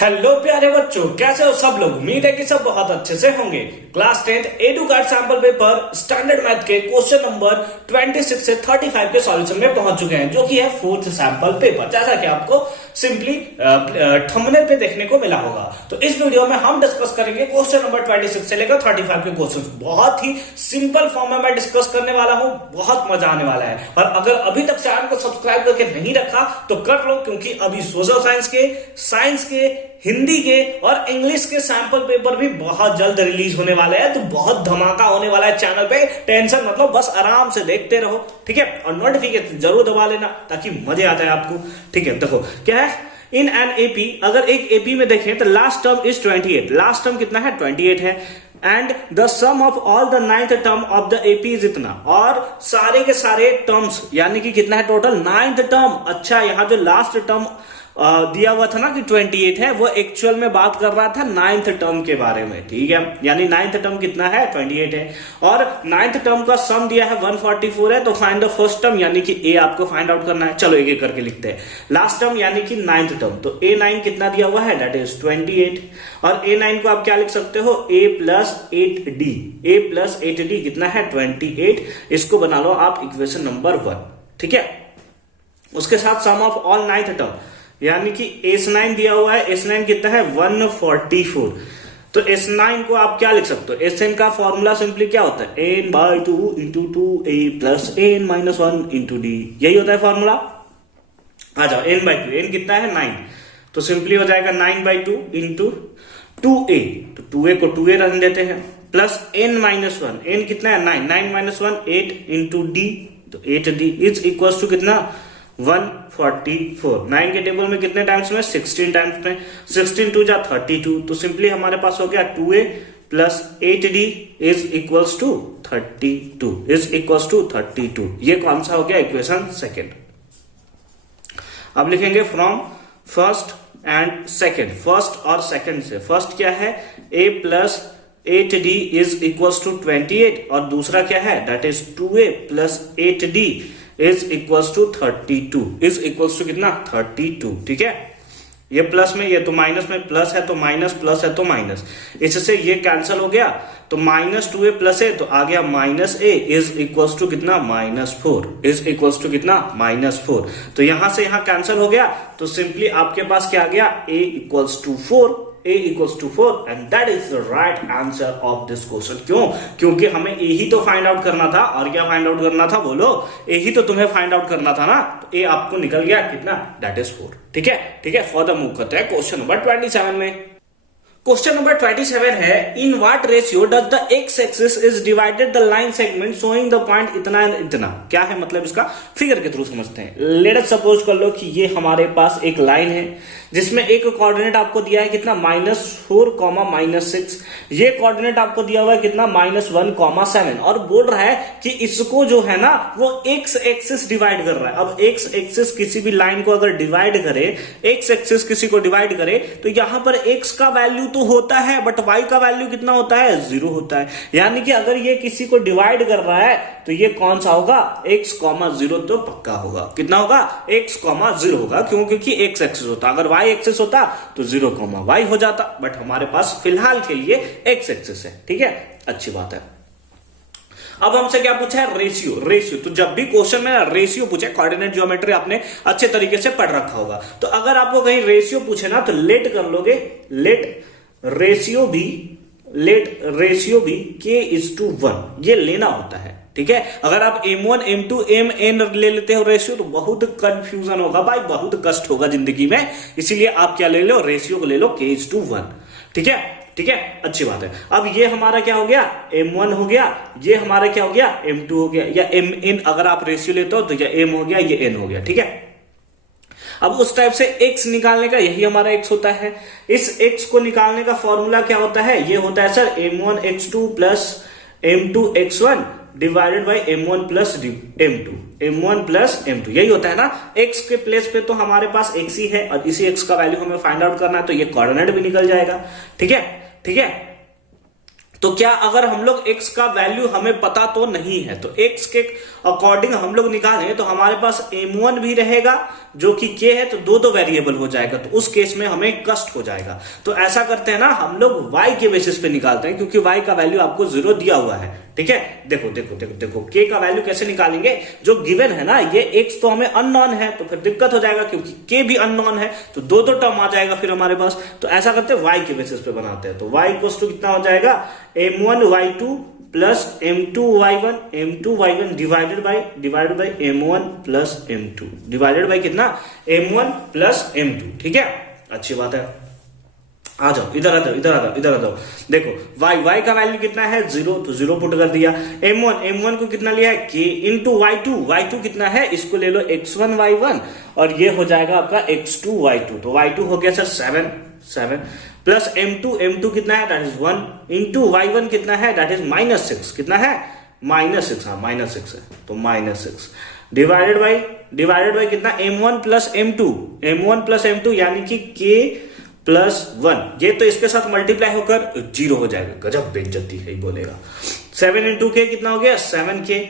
Hello प्यारे बच्चों, कैसे हो सब लोग। उम्मीद है कि सब बहुत अच्छे से होंगे। Class 10 edu card sample paper standard math के क्वेश्चन नंबर 26 से 35 के सॉल्यूशन में पहुंच चुके हैं, जो कि है फोर्थ सैंपल पेपर, जैसा कि आपको सिंपली थंबनेल पे देखने को मिला होगा। तो इस वीडियो में हम डिस्कस करेंगे क्वेश्चन नंबर 26 से लेकर 35 के क्वेश्चन। बहुत ही सिंपल फॉर्म में मैं डिस्कस करने वाला हूं, बहुत मजा आने वाला है। और अगर अभी तक चैनल को सब्सक्राइब करके नहीं रखा तो कर लो, क्योंकि अभी सोशल साइंस के हिंदी के और इंग्लिश के सैंपल पेपर भी बहुत जल्द रिलीज होने वाले हैं। तो बहुत धमाका होने वाला है चैनल पे। टेंशन मतलब, बस आराम से देखते रहो, ठीक है। और नोटिफिकेशन जरूर दबा लेना ताकि मजे आता है आपको, ठीक है। देखो क्या है, इन एन एपी, अगर एक एपी में देखें तो last term is 28। Last term कितना है? 28 है। And the sum of all the 9th term of the AP is इतना, और सारे के सारे टर्म्स यानी कि कितना है टोटल? 9th term. अच्छा, यहां जो लास्ट टर्म दिया हुआ था ना कि 28 है, वो एक्चुअल में बात कर रहा था 9th टर्म के बारे में, ठीक है। यानी 9th टर्म कितना है? 28 है। और 9th टर्म का सम दिया है 144 है। तो फाइंड द फर्स्ट टर्म यानी कि ए आपको फाइंड आउट करना है। चलो एक एक करके लिखते हैं। लास्ट टर्म यानी कि 9th टर्म, तो A9 कितना दिया हुआ है? That is 28। और A9 को आप क्या लिख सकते हो? A plus 8D। A plus 8D कितना है? 28। इसको बना लो आप इक्वेशन नंबर 1, ठीक है। उसके साथ सम ऑफ ऑल 9th टर्म यानी कि S9 दिया हुआ है। S9 कितना है? 144। तो S9 को आप क्या लिख सकते हो? Sn का फॉर्मूला सिंपली क्या होता है? n/2 into 2a plus n minus 1 into D, यही होता है फॉर्मूला। आ जाओ, n/2, n कितना है? 9। तो सिंपली हो जाएगा 9/2 इंटू 2a, तो 2a को 2a रख देते हैं, प्लस n माइनस 1, n कितना है? 9, 9 माइनस 1 8 इंटू डी, तो 8d इज इक्वल टू कितना? 144। 9 के टेबल में कितने टाइम्स में? 16 टाइम्स में। 16 2 जा 32। तो सिंपली हमारे पास हो गया 2a plus 8d is equals to 32, is equals to 32। ये कौन सा हो गया? Equation second. अब लिखेंगे from first and second. First और सेकेंड से, फर्स्ट क्या है? a plus 8d is equals to 28, और दूसरा क्या है? That is 2a plus 8d is equals to 32, is equals to कितना? 32, ठीक है। ये प्लस में, ये तो माइनस में, प्लस है तो माइनस, प्लस है तो माइनस, इससे ये कैंसिल हो गया। तो माइनस 2a प्लस a, तो आ गया minus a is equals to कितना? -4, इज इक्वल्स टू कितना? -4। तो यहां से यहां कैंसिल हो गया, तो सिंपली आपके पास क्या आ गया? a equals to 4, a equals to 4, and that is the right answer of this question। क्यों? क्योंकि हमें a ही तो फाइंड आउट करना था। और क्या फाइंड आउट करना था? बोलो, a ही तो तुम्हें फाइंड आउट करना था ना। तो a आपको निकल गया कितना? दैट इज 4, ठीक है, ठीक है। फॉर द मूव करते हैं क्वेश्चन नंबर 27 में। क्वेश्चन नंबर 27 है, in what ratio does the x axis is divided the line segment showing the point इतना एंड इतना। क्या है मतलब इसका? फिगर के थ्रू समझते हैं। लेट अस सपोज कर लो कि ये हमारे पास एक लाइन है जिसमें एक कोऑर्डिनेट आपको दिया है कितना? -4, -6। ये कोऑर्डिनेट आपको दिया हुआ है कितना? -1, 7। और बोल रहा है कि इसको जो है ना वो एक्स एक्सिस डिवाइड कर रहा है। अब एक्स एक्सिस किसी भी लाइन को अगर डिवाइड करे, एक्स एक्सिस किसी को डिवाइड करे, तो यहां पर एक्स का वैल्यू तो होता है, बट वाई का वैल्यू कितना होता है? 0 होता है। यानी कि अगर ये किसी को डिवाइड कर रहा है तो ये कौन सा होगा? x, 0 तो पक्का होगा। कितना होगा? x, 0 होगा। क्यों? क्योंकि x एक्सिस होता। अगर y एक्सिस होता तो 0, y हो जाता। बट हमारे पास फिलहाल के लिए x एक्सिस है, ठीक है। अच्छी बात है। अब हमसे क्या पूछा है? रेशियो। रेशियो, तो जब भी क्वेश्चन में रेशियो पूछे, कोऑर्डिनेट ज्योमेट्री आपने अच्छे तरीके से पढ़ रखा होगा। तो अगर आपको कहीं रेशियो पूछे ना तो लेट कर लोगे, लेट रेशियो भी k/1 ये लेना होता है, ठीक है। अगर आप m1 m2 mn ले लेते हो रेशियो तो बहुत कंफ्यूजन होगा भाई, बहुत कष्ट होगा जिंदगी में। इसीलिए आप क्या ले लो? रेशियो को ले लो k/1, ठीक है, ठीक है। अच्छी बात है। अब ये हमारा क्या हो गया? m1 हो गया, ये हमारा क्या हो गया? m2 हो गया, या mn अगर आप रेशियो लेते हो तो ये m हो गया, ये n हो गया, ठीक है। अब उस टाइप से x निकालने का, यही हमारा x होता है। इस x को निकालने का फॉर्मूला क्या होता है? ये होता है sir m1x2 plus m2x1 divided by m1 plus m2, m1 plus m2, यही होता है ना। x के प्लेस पे तो हमारे पास x ही है, और इसी x का वैल्यू हमें फाइंड आउट करना है, तो ये कोऑर्डिनेट भी निकल जाएगा, ठीक है, ठीक है। तो क्या अगर हम लोग x का वैल्यू हमें पता तो नहीं है, तो x के अकॉर्डिंग हम लोग निकालें तो हमारे पास m1 भी रहेगा जो कि k है, तो दो वेरिएबल हो जाएगा, तो उस केस में हमें कष्ट हो जाएगा। तो ऐसा करते हैं ना, हम लोग y के बेसिस पे निकालते हैं क्योंकि y का वैल्यू आपको 0 दिया हुआ है। ठीक है, देखो देखो देखो देखो k का वैल्यू कैसे निकालेंगे, जो गिवन है ना ये x तो हमें अननोन है, तो फिर दिक्कत हो जाएगा क्योंकि k भी अननोन है, तो दो टर्म आ जाएगा फिर हमारे पास। तो ऐसा करते हैं y के बेसिस पे बनाते हैं, तो y इक्वल टू कितना हो जाएगा, m1y2 plus m2y1 divided by m1 plus m2 divided by कितना, m1 प्लस m2। ठीक है, अच्छी बात है। आ जाओ इधर आ जाओ। देखो y का वैल्यू कितना है 0, तो 0 पुट कर दिया। m1 को कितना लिया है k इंटू y2 कितना है, इसको ले लो x1 y1 और ये हो जाएगा आपका x2 y2, तो y2 हो गया सर 7 प्लस m2 कितना है, दैट इज 1 इंटू y1 कितना है, दैट इज -6, कितना है -6, हाँ -6 है, तो -6 डिवाइडेड बाई कितना, m1 प्लस m2 यानी कि k प्लस 1, ये तो इसके साथ मल्टीप्लाई होकर 0 हो जाएगा, गजब बेइज्जती है ही बोलेगा। 7 इंटू के कितना हो गया 7k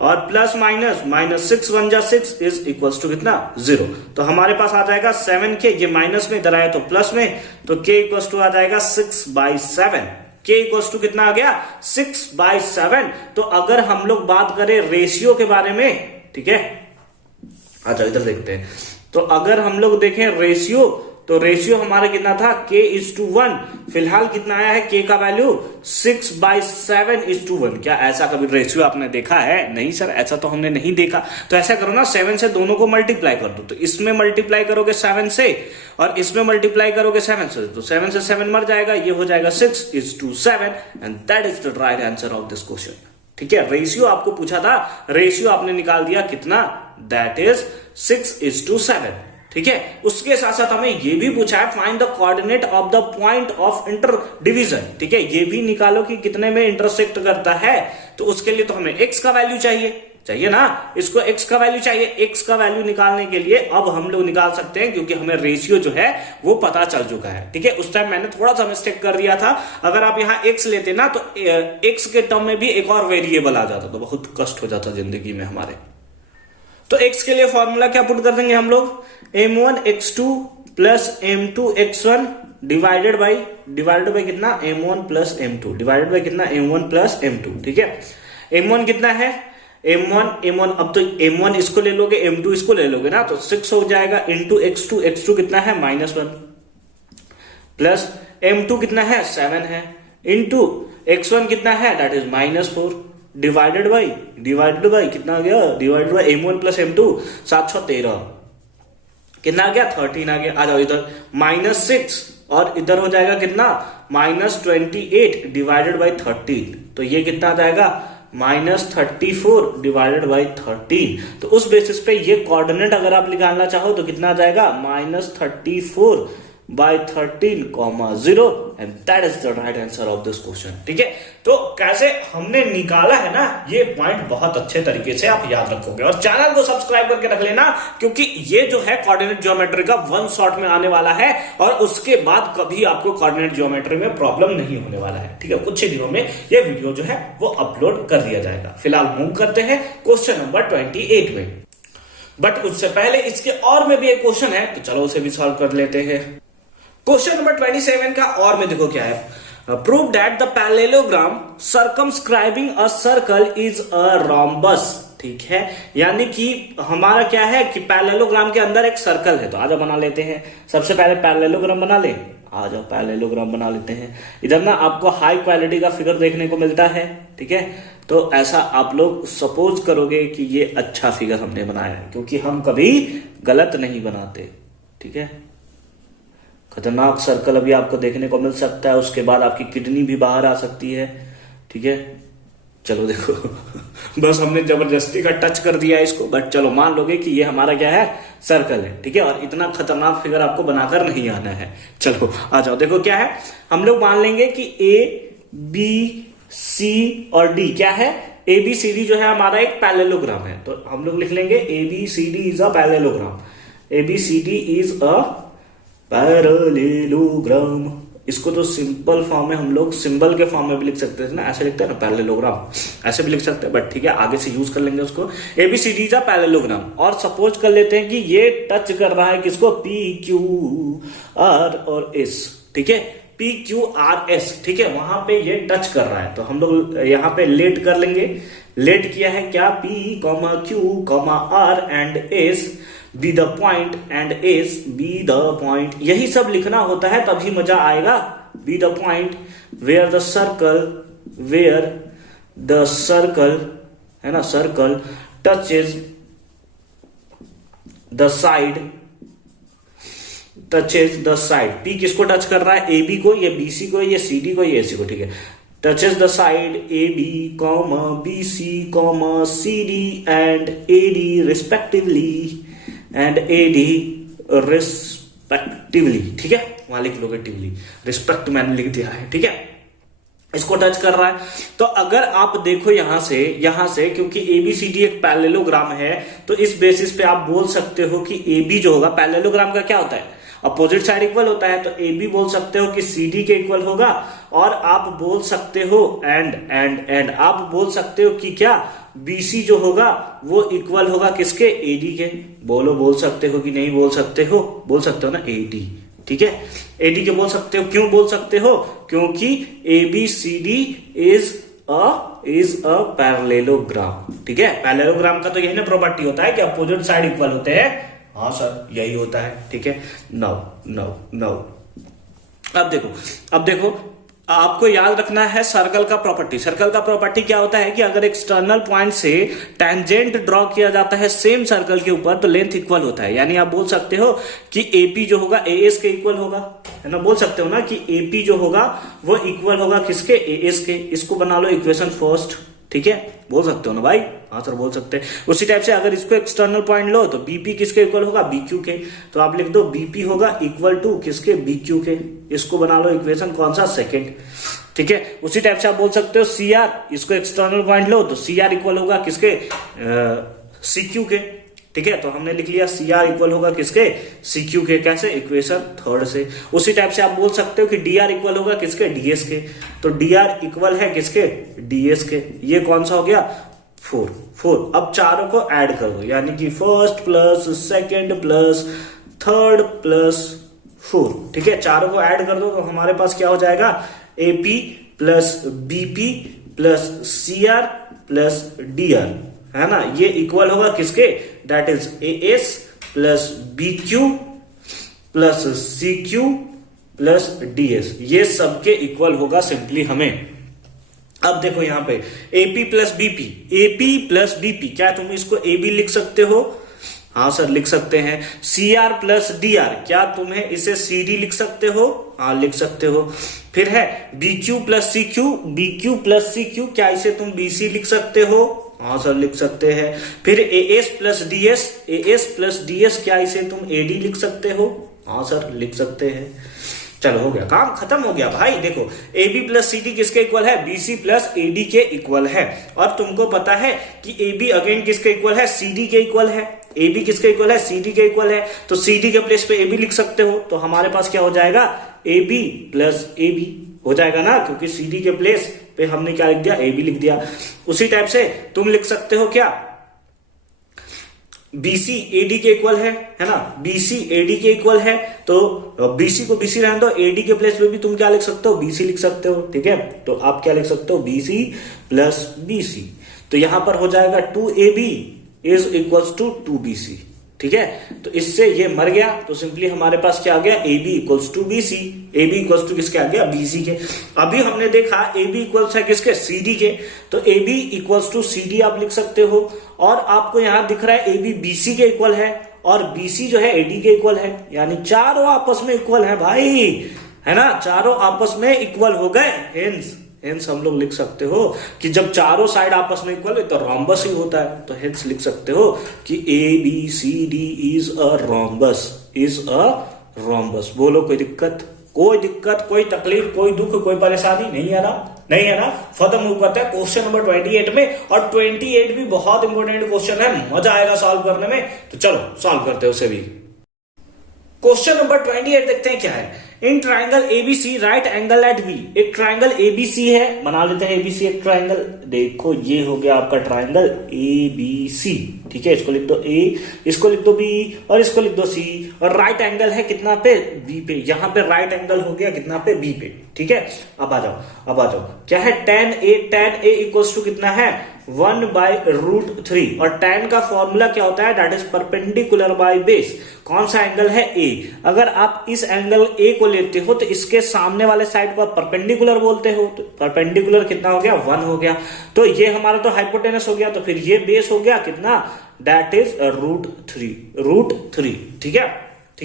और प्लस माइनस 6 1 जा 6 इज इक्वल्स टू कितना 0, तो हमारे पास आ जाएगा 7k, ये माइनस में इधर आया तो प्लस में, तो k इक्वल्स टू आ जाएगा 6/7, k इक्वल्स टू कितना आ गया 6/7। तो अगर हम लोग बात करें रेशियो के बारे में, ठीक है, अच्छा इधर देखते हैं, तो अगर हम लोग देखें रेशियो, तो रेशियो हमारा कितना था k:1, फिलहाल कितना आया है k का वैल्यू 6/7:1। क्या ऐसा कभी रेशियो आपने देखा है? नहीं सर, ऐसा तो हमने नहीं देखा। तो ऐसा करो ना, 7 से दोनों को मल्टीप्लाई कर दो, तो इसमें मल्टीप्लाई करोगे 7 से और इसमें मल्टीप्लाई करोगे 7 से, तो 7 से 7 मर जाएगा, ये हो जाएगा 6:7 and that is the right answer of this question. ठीक है, रेशियो आपको पूछा था, रेशियो आपने निकाल दिया कितना, दैट इज 6:7। ठीक है, उसके साथ साथ हमें ये भी पूछा है find the coordinate of the point of inter division. ठीक है, ये भी निकालो कि कितने में इंटरसेक्ट करता है, तो उसके लिए तो हमें x का वैल्यू चाहिए ना, इसको x का वैल्यू चाहिए। x का वैल्यू निकालने के लिए अब हम लोग निकाल सकते हैं क्योंकि हमें रेशियो जो है वो पता चल चुका है। ठीक है, उस टाइम मैंने थोड़ा सा मिस्टेक कर दिया था, अगर आप यहाँ x लेते ना तो x के टर्म में भी एक और वेरिएबल आ जाता तो बहुत कष्ट हो जाता जिंदगी में हमारे। तो x के लिए फॉर्मूला क्या पुट कर देंगे हम लोग, m1x2 plus m2x1 divided by कितना, m1 plus m2 divided by कितना, m1 प्लस m2। ठीक है, m1 कितना है, m1 अब तो m1 इसको ले लोगे, m2 इसको ले लोगे ना, तो 6 हो जाएगा इंटू x2 कितना है -1 प्लस m2 कितना है 7 है इंटू x1 कितना है, दैट इज -4 डिवाइडेड बाई कितना आ गया, divided by m1 plus m2 7 13 कितना आ गया 13 आ गया। आ जाओ इधर -6 और इधर हो जाएगा कितना -28 डिवाइडेड बाई 13, तो ये कितना आ जाएगा -34 डिवाइडेड बाई 13। तो उस बेसिस पे ये कोऑर्डिनेट अगर आप निकालना चाहो तो कितना आ जाएगा -34 by 13,0 and that is the right answer of this question। ठीक है, तो कैसे हमने निकाला है ना, ये पॉइंट बहुत अच्छे तरीके से आप याद रखोगे और चैनल को सब्सक्राइब करके रख लेना, क्योंकि ये जो है कोऑर्डिनेट ज्योमेट्री का 1 शॉट में आने वाला है और उसके बाद कभी आपको कोऑर्डिनेट ज्योमेट्री में प्रॉब्लम नहीं होने वाला है। ठीक है, कुछ ही दिनों में ये वीडियो जो है वो अपलोड कर दिया जाएगा। फिलहाल मूव करते हैं क्वेश्चन नंबर 28 में, बट उससे पहले इसके और में भी एक क्वेश्चन है, तो चलो उसे भी सॉल्व कर लेते हैं। क्वेश्चन नंबर 27 का और में देखो क्या है, prove that the parallelogram circumscribing a circle is a rhombus. ठीक है, यानी कि हमारा क्या है कि पैरेललोग्राम के अंदर एक सर्कल है, तो आजा बना लेते हैं। सबसे पहले पैरेललोग्राम बना ले, आ जाओ पैरेललोग्राम बना लेते हैं। इधर ना आपको हाई क्वालिटी का फिगर देखने को मिलता है। ठीक है, तो ऐसा आप लोग सपोज करोगे कि ये अच्छा फिगर हमने बनाया है, क्योंकि हम कभी गलत नहीं बनाते। ठीक है, खतरनाक सर्कल अभी आपको देखने को मिल सकता है, उसके बाद आपकी किडनी भी बाहर आ सकती है। ठीक है, चलो देखो बस हमने जबरदस्ती का टच कर दिया है इसको, बट चलो मान लोगे कि ये हमारा क्या है, सर्कल है। ठीक है, और इतना खतरनाक फिगर आपको बनाकर नहीं आना है। चलो आ जाओ, देखो क्या है, हम लोग मान लेंगे कि ABC और D क्या है, ABCD जो है हमारा एक पैरेललोग्राम है, तो हम लोग लिख लेंगे ABCD is a parallelogram. ABCD is a parallelogram. इसको तो सिंपल फॉर्म में हम लोग सिंबल के फॉर्म में भी लिख सकते हैं ना, ऐसे लिखते हैं ना पैरेललोग्राम, ऐसे भी लिख सकते हैं, बट ठीक है आगे से यूज कर लेंगे उसको। एबीसीडी का पैरेललोग्राम। और सपोज कर लेते हैं कि ये टच कर रहा है किसको, पी क्यू आर और एस, ठीक है, पी क्यू आर एस, ठीक है, वहां पे ये टच कर रहा है तो हम लोग यहाँ पे लेट कर लेंगे। लेट किया है क्या, P comma Q comma R and S be the point and S be the point, यही सब लिखना होता है तभी मजा आएगा। Be the point where the circle है ना, circle touches the side, touches the side, P किसको टच कर रहा है, ए बी को, ये बीसी को, ये सी डी को, ये एसी को, ठीक है, touches the side A B comma B C comma C D and A D respectively and A D respectively, ठीक है, वहां लिख लोगे टिवली, रिस्पेक्ट मैंने लिख दिया है, ठीक है, इसको टच कर रहा है। तो अगर आप देखो यहां से क्योंकि एबीसीडी एक पैरेललोग्राम है तो इस बेसिस पे आप बोल सकते हो कि एबी जो होगा, पैरेललोग्राम का क्या होता है, अपोजिट साइड इक्वल होता है, तो ए बी बोल सकते हो कि सी डी के इक्वल होगा, और आप बोल सकते हो एंड आप बोल सकते हो कि क्या, बीसी जो होगा वो इक्वल होगा किसके, एडी के। बोल सकते हो कि नहीं बोल सकते हो, बोल सकते हो ना, एडी, ठीक है, एडी के बोल सकते हो। क्यों बोल सकते हो, क्योंकि A B C D is a parallelogram, ठीक है, पैरेललोग्राम का तो यही ना प्रॉपर्टी होता है कि अपोजिट साइड इक्वल होते हैं, हाँ सर यही होता है, ठीक है। नाउ अब देखो आपको याद रखना है सर्कल का प्रॉपर्टी। सर्कल का प्रॉपर्टी क्या होता है कि अगर एक्सटर्नल पॉइंट से टेंजेंट ड्रॉ किया जाता है सेम सर्कल के ऊपर तो लेंथ इक्वल होता है, यानी आप बोल सकते हो कि एपी जो होगा एएस के इक्वल होगा, है ना, बोल सकते हो ना कि एपी जो होगा वो इक्वल होगा किसके, एएस के। इसको बना लो इक्वेशन फर्स्ट, ठीक है, बोल सकते हो ना भाई, हाँ सर बोल सकते हैं। उसी टाइप से अगर इसको एक्सटर्नल पॉइंट लो तो बीपी किसके इक्वल होगा, बीक्यू के, तो आप लिख दो बीपी होगा इक्वल टू किसके, बीक्यू के। इसको बना लो इक्वेशन कौन सा, सेकंड, ठीक है। उसी टाइप से आप बोल सकते हो सी आर, इसको एक्सटर्नल पॉइंट लो तो सी आर इक्वल होगा किसके, सीक्यू के, ठीक है, तो हमने लिख लिया सी आर इक्वल होगा किसके, सीक्यू के। कैसे, इक्वेशन थर्ड से। उसी टाइप से आप बोल सकते हो कि डी आर इक्वल होगा किसके, डीएस के, तो डी आर इक्वल है किसके, डीएस के। ये कौन सा हो गया, 4। अब चारों को ऐड कर दो, यानी कि first plus second plus third plus 4, ठीक है, चारों को ऐड कर दो तो हमारे पास क्या हो जाएगा, AP plus BP plus CR plus DR, है ना, ये इक्वल होगा किसके, that is AS plus BQ plus CQ plus DS, ये सबके इक्वल होगा सिंपली हमें। अब देखो यहां पे एपी प्लस बीपी, क्या तुम इसको एबी लिख सकते हो, हाँ सर लिख सकते हैं। सीआर प्लस डीआर, क्या तुम्हें इसे सीडी लिख सकते हो, हाँ लिख सकते हो। फिर है बीक्यू प्लस सीक्यू, क्या इसे तुम बीसी लिख सकते हो, हाँ सर लिख सकते हैं। फिर एएस प्लस डीएस, क्या इसे तुम एडी लिख सकते हो, हाँ सर लिख सकते हैं। चलो हो गया, काम खत्म हो गया भाई। देखो AB प्लस CD किसके इक्वल है, BC प्लस AD के इक्वल है। और तुमको पता है कि AB अगेन किसके इक्वल है, CD के इक्वल है। AB किसके इक्वल है, CD के इक्वल है, तो CD के प्लेस पे AB लिख सकते हो, तो हमारे पास क्या हो जाएगा, AB प्लस AB हो जाएगा ना, क्योंकि CD के प्लेस पे हमने क्या लिख दिया, AB लिख दिया। उसी टाइप से तुम लिख सकते हो क्या, BC AD के इक्वल है ना, BC AD के इक्वल है, तो BC को BC रहने दो, AD के प्लेस पे भी तुम क्या लिख सकते हो, BC लिख सकते हो, ठीक है। तो आप क्या लिख सकते हो, BC प्लस BC, तो यहां पर हो जाएगा 2AB is equals to 2BC, ठीक है। तो इससे ये मर गया, तो सिंपली हमारे पास क्या आ गया, AB equals to BC, AB equals to किसके आ गया, BC के। अभी हमने देखा AB इक्वल्स है किसके, CD के, तो AB इक्वल्स टू CD आप लिख सकते हो। और आपको यहां दिख रहा है AB BC के इक्वल है और BC जो है AD के इक्वल है, यानी चारों आपस में इक्वल है भाई, है ना, चारों आपस में इक्वल हो गए। हेंस हम लोग लिख सकते हो कि जब चारों साइड आपस में इक्वल है तो रोम्बस ही होता है, तो हेंस लिख सकते हो कि ABCD इज अ रोम्बस। बोलो कोई दिक्कत, कोई तकलीफ, कोई दुख, कोई परेशानी नहीं है ना। फर्दर मूव करते हैं क्वेश्चन नंबर 28 में, और 28 भी बहुत इंपॉर्टेंट क्वेश्चन है, मजा आएगा सॉल्व करने में, तो चलो सॉल्व करते हैं उसे भी। क्वेश्चन नंबर 28 देखते हैं क्या है। In triangle ABC right angle at B, एक ट्राइंगल एबीसी है, बना लेते हैं एबीसी एक ट्राइंगल। देखो ये हो गया आपका ट्राइंगल एबीसी, ठीक है, इसको लिख दो ए, इसको लिख दो बी और इसको लिख दो सी, और राइट एंगल है कितना पे, बी पे। यहां पे राइट एंगल हो गया कितना पे, बी पे, ठीक है। अब आ जाओ क्या है, tan a इक्वल्स टू कितना है 1/√3, और tan का फॉर्मूला क्या होता है, that is perpendicular by base. कौन सा एंगल है, ए। अगर आप इस एंगल ए को लेते हो तो इसके सामने वाले साइड को आप परपेंडिकुलर बोलते हो, तो परपेंडिकुलर कितना हो गया, 1 हो गया। तो ये हमारा तो हाइपोटेनस हो गया, तो फिर ये बेस हो गया कितना, दैट इज √3, ठीक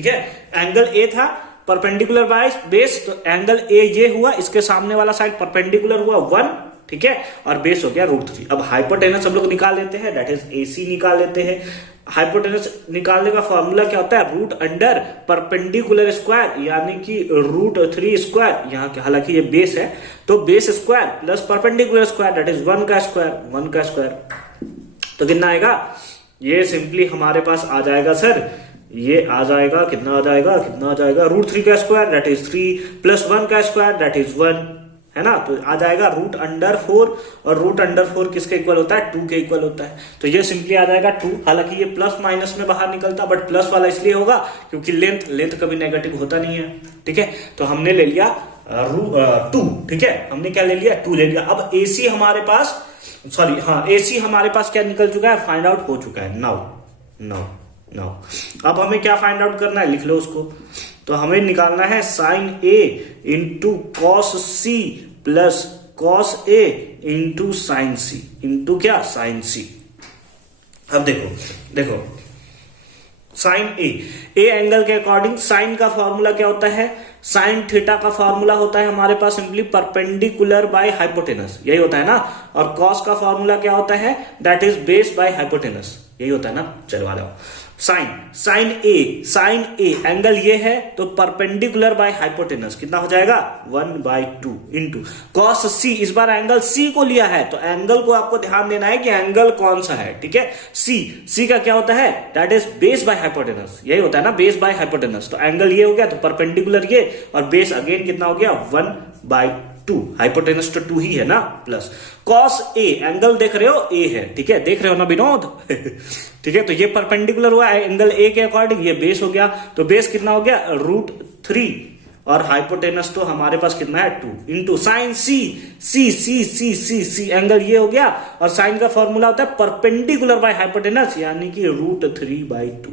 है। एंगल ए था परपेंडिकुलर बाय बेस, तो एंगल ए ये हुआ, इसके सामने वाला साइड परपेंडिकुलर हुआ 1, ठीक है, और बेस हो गया √3। अब हाइपोटेनस हम लोग निकाल लेते हैं, दैट इज AC निकाल लेते हैं। हाइपोटेनस निकालने का फॉर्मूला क्या होता है, रूट अंडर परपेंडिकुलर स्क्वायर, यानी कि √3 स्क्वायर, यहाँ हालांकि ये बेस है तो base square plus perpendicular square, that is 1 का स्क्वायर। तो कितना आएगा, ये सिंपली हमारे पास आ जाएगा सर, ये आ जाएगा कितना आ जाएगा √3 का स्क्वायर दैट इज 3 प्लस 1 का स्क्वायर दैट इज 1, है ना। तो आ जाएगा √4, और √4 किसके इक्वल होता है, 2 के इक्वल होता है। तो ये सिंपली आ जाएगा 2। हालांकि ये प्लस माइनस में बाहर निकलता, बट प्लस वाला इसलिए होगा क्योंकि लेंथ कभी नेगेटिव होता नहीं है, ठीक है। तो हमने ले लिया 2, ठीक है, हमने क्या ले लिया, 2 ले लिया। अब AC हमारे पास, AC हमारे पास क्या निकल चुका है, फाइंड आउट हो चुका है। नाउ अब हमें क्या फाइंड आउट करना है, लिख लो उसको। तो हमें निकालना है sin A into cos C plus cos A into sin C, into क्या, sin C। अब देखो sin A एंगल के अकॉर्डिंग साइन का फॉर्मूला क्या होता है, साइन थीटा का फॉर्मूला होता है हमारे पास सिंपली परपेंडिकुलर बाय हाइपोटेनस, यही होता है ना। और cos का फॉर्मूला क्या होता है, that is base by hypotenuse, यही होता है ना। चलो आ जाओ, साइन ए एंगल ये है तो परपेंडिकुलर बाय हाइपोटेनस कितना हो जाएगा, 1/2 इंटू cos C। इस बार एंगल C को लिया है, तो एंगल को आपको ध्यान देना है कि एंगल कौन सा है, ठीक है। C का क्या होता है, that is base by hypotenuse, यही होता है ना, बेस बाय हाइपोटेनस। तो एंगल ये हो गया, तो परपेंडिकुलर ये, और बेस अगेन कितना हो गया, 1/2, हाइपोटेनस तो 2 ही है ना, प्लस cos A एंगल देख रहे हो A है, ठीक है, देख रहे हो ना विनोद ठीक है। तो ये परपेंडिकुलर हुआ एंगल A के अकॉर्डिंग, ये बेस हो गया, तो बेस कितना हो गया, √3, और हाइपोटेनस तो हमारे पास कितना है, 2 इंटू साइन C एंगल ये हो गया, और साइन का फॉर्मूला होता है परपेंडिकुलर बाय हाइपोटेनस, यानी कि √3/2,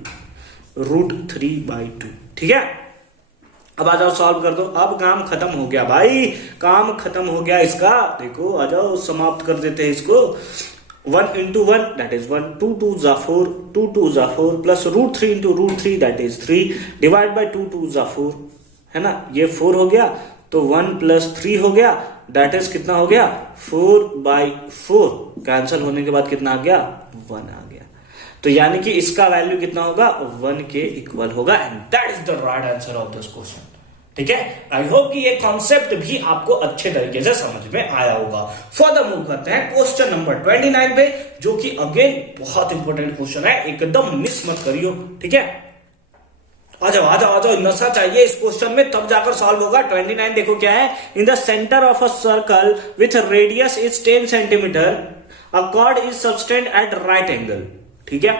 ठीक है। अब आ जाओ, सॉल्व कर दो। अब काम खत्म हो गया भाई, काम खत्म हो गया इसका। देखो आ जाओ, समाप्त कर देते हैं इसको। 1 into 1 that is 1, 2 2s are 4, 2 2s are 4 plus √3 into √3 that is 3 divide by 2 2s are 4, है ना। ये 4 हो गया, तो 1 प्लस 3 हो गया, दैट इज कितना हो गया, 4/4। कैंसिल होने के बाद कितना आ गया, 1 आ गया। तो यानी कि इसका वैल्यू कितना होगा, 1 के इक्वल होगा, and that is the right answer of this question, ठीक है। आई होप कि ये कॉन्सेप्ट भी आपको अच्छे तरीके से समझ में आया होगा। फर्दर मूव करते हैं क्वेश्चन नंबर 29 पे, जो कि अगेन बहुत इंपॉर्टेंट क्वेश्चन है, एकदम मिस मत करियो, ठीक है। आ जाओ, नशा चाहिए इस क्वेश्चन में, तब जाकर सॉल्व होगा। 29 देखो क्या है, in the centre of a circle with radius is 10 centimetre, a chord is subtended at right angle, ठीक है।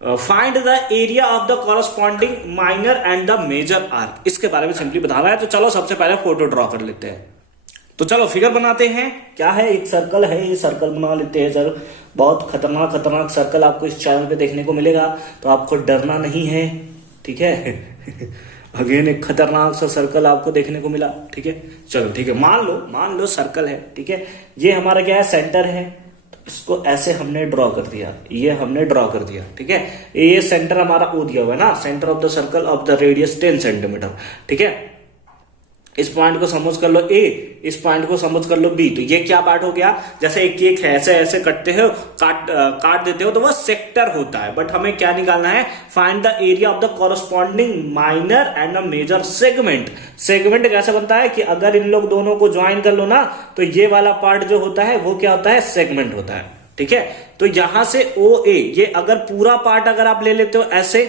Find the area of the corresponding minor and the major arc, इसके बारे में सिंपली बताना है। तो चलो सबसे पहले फोटो ड्रॉ कर लेते हैं। तो चलो फिगर बनाते हैं। क्या है, एक सर्कल है, ये सर्कल बना लेते हैं सर। बहुत खतरनाक सर्कल आपको इस चैनल पे देखने को मिलेगा, तो आपको डरना नहीं है, ठीक है अगेन एक खतरनाक सा सर्कल आपको देखने को मिला, ठीक है। चलो ठीक है, मान लो सर्कल है, ठीक है। ये हमारा क्या है, सेंटर है, इसको ऐसे हमने ड्रॉ कर दिया, ये हमने ड्रॉ कर दिया, ठीक है। ये सेंटर हमारा ओ दिया हुआ है ना, centre of the circle of the radius 10 centimetre, ठीक है। इस पॉइंट को समझ कर लो ए, इस पॉइंट को समझ कर लो बी। तो ये क्या पार्ट हो गया, जैसे एक केक है, ऐसे ऐसे कटते हो, काट देते हो, तो वह सेक्टर होता है। बट हमें क्या निकालना है, find the area of the corresponding minor and a major segment. Segment कैसे बनता है कि अगर इन लोग दोनों को ज्वाइन कर लो ना, तो ये वाला पार्ट जो होता है वो क्या होता है, सेगमेंट होता है, ठीक है। तो यहां से ओ ए, ये अगर पूरा पार्ट अगर आप ले लेते हो ऐसे,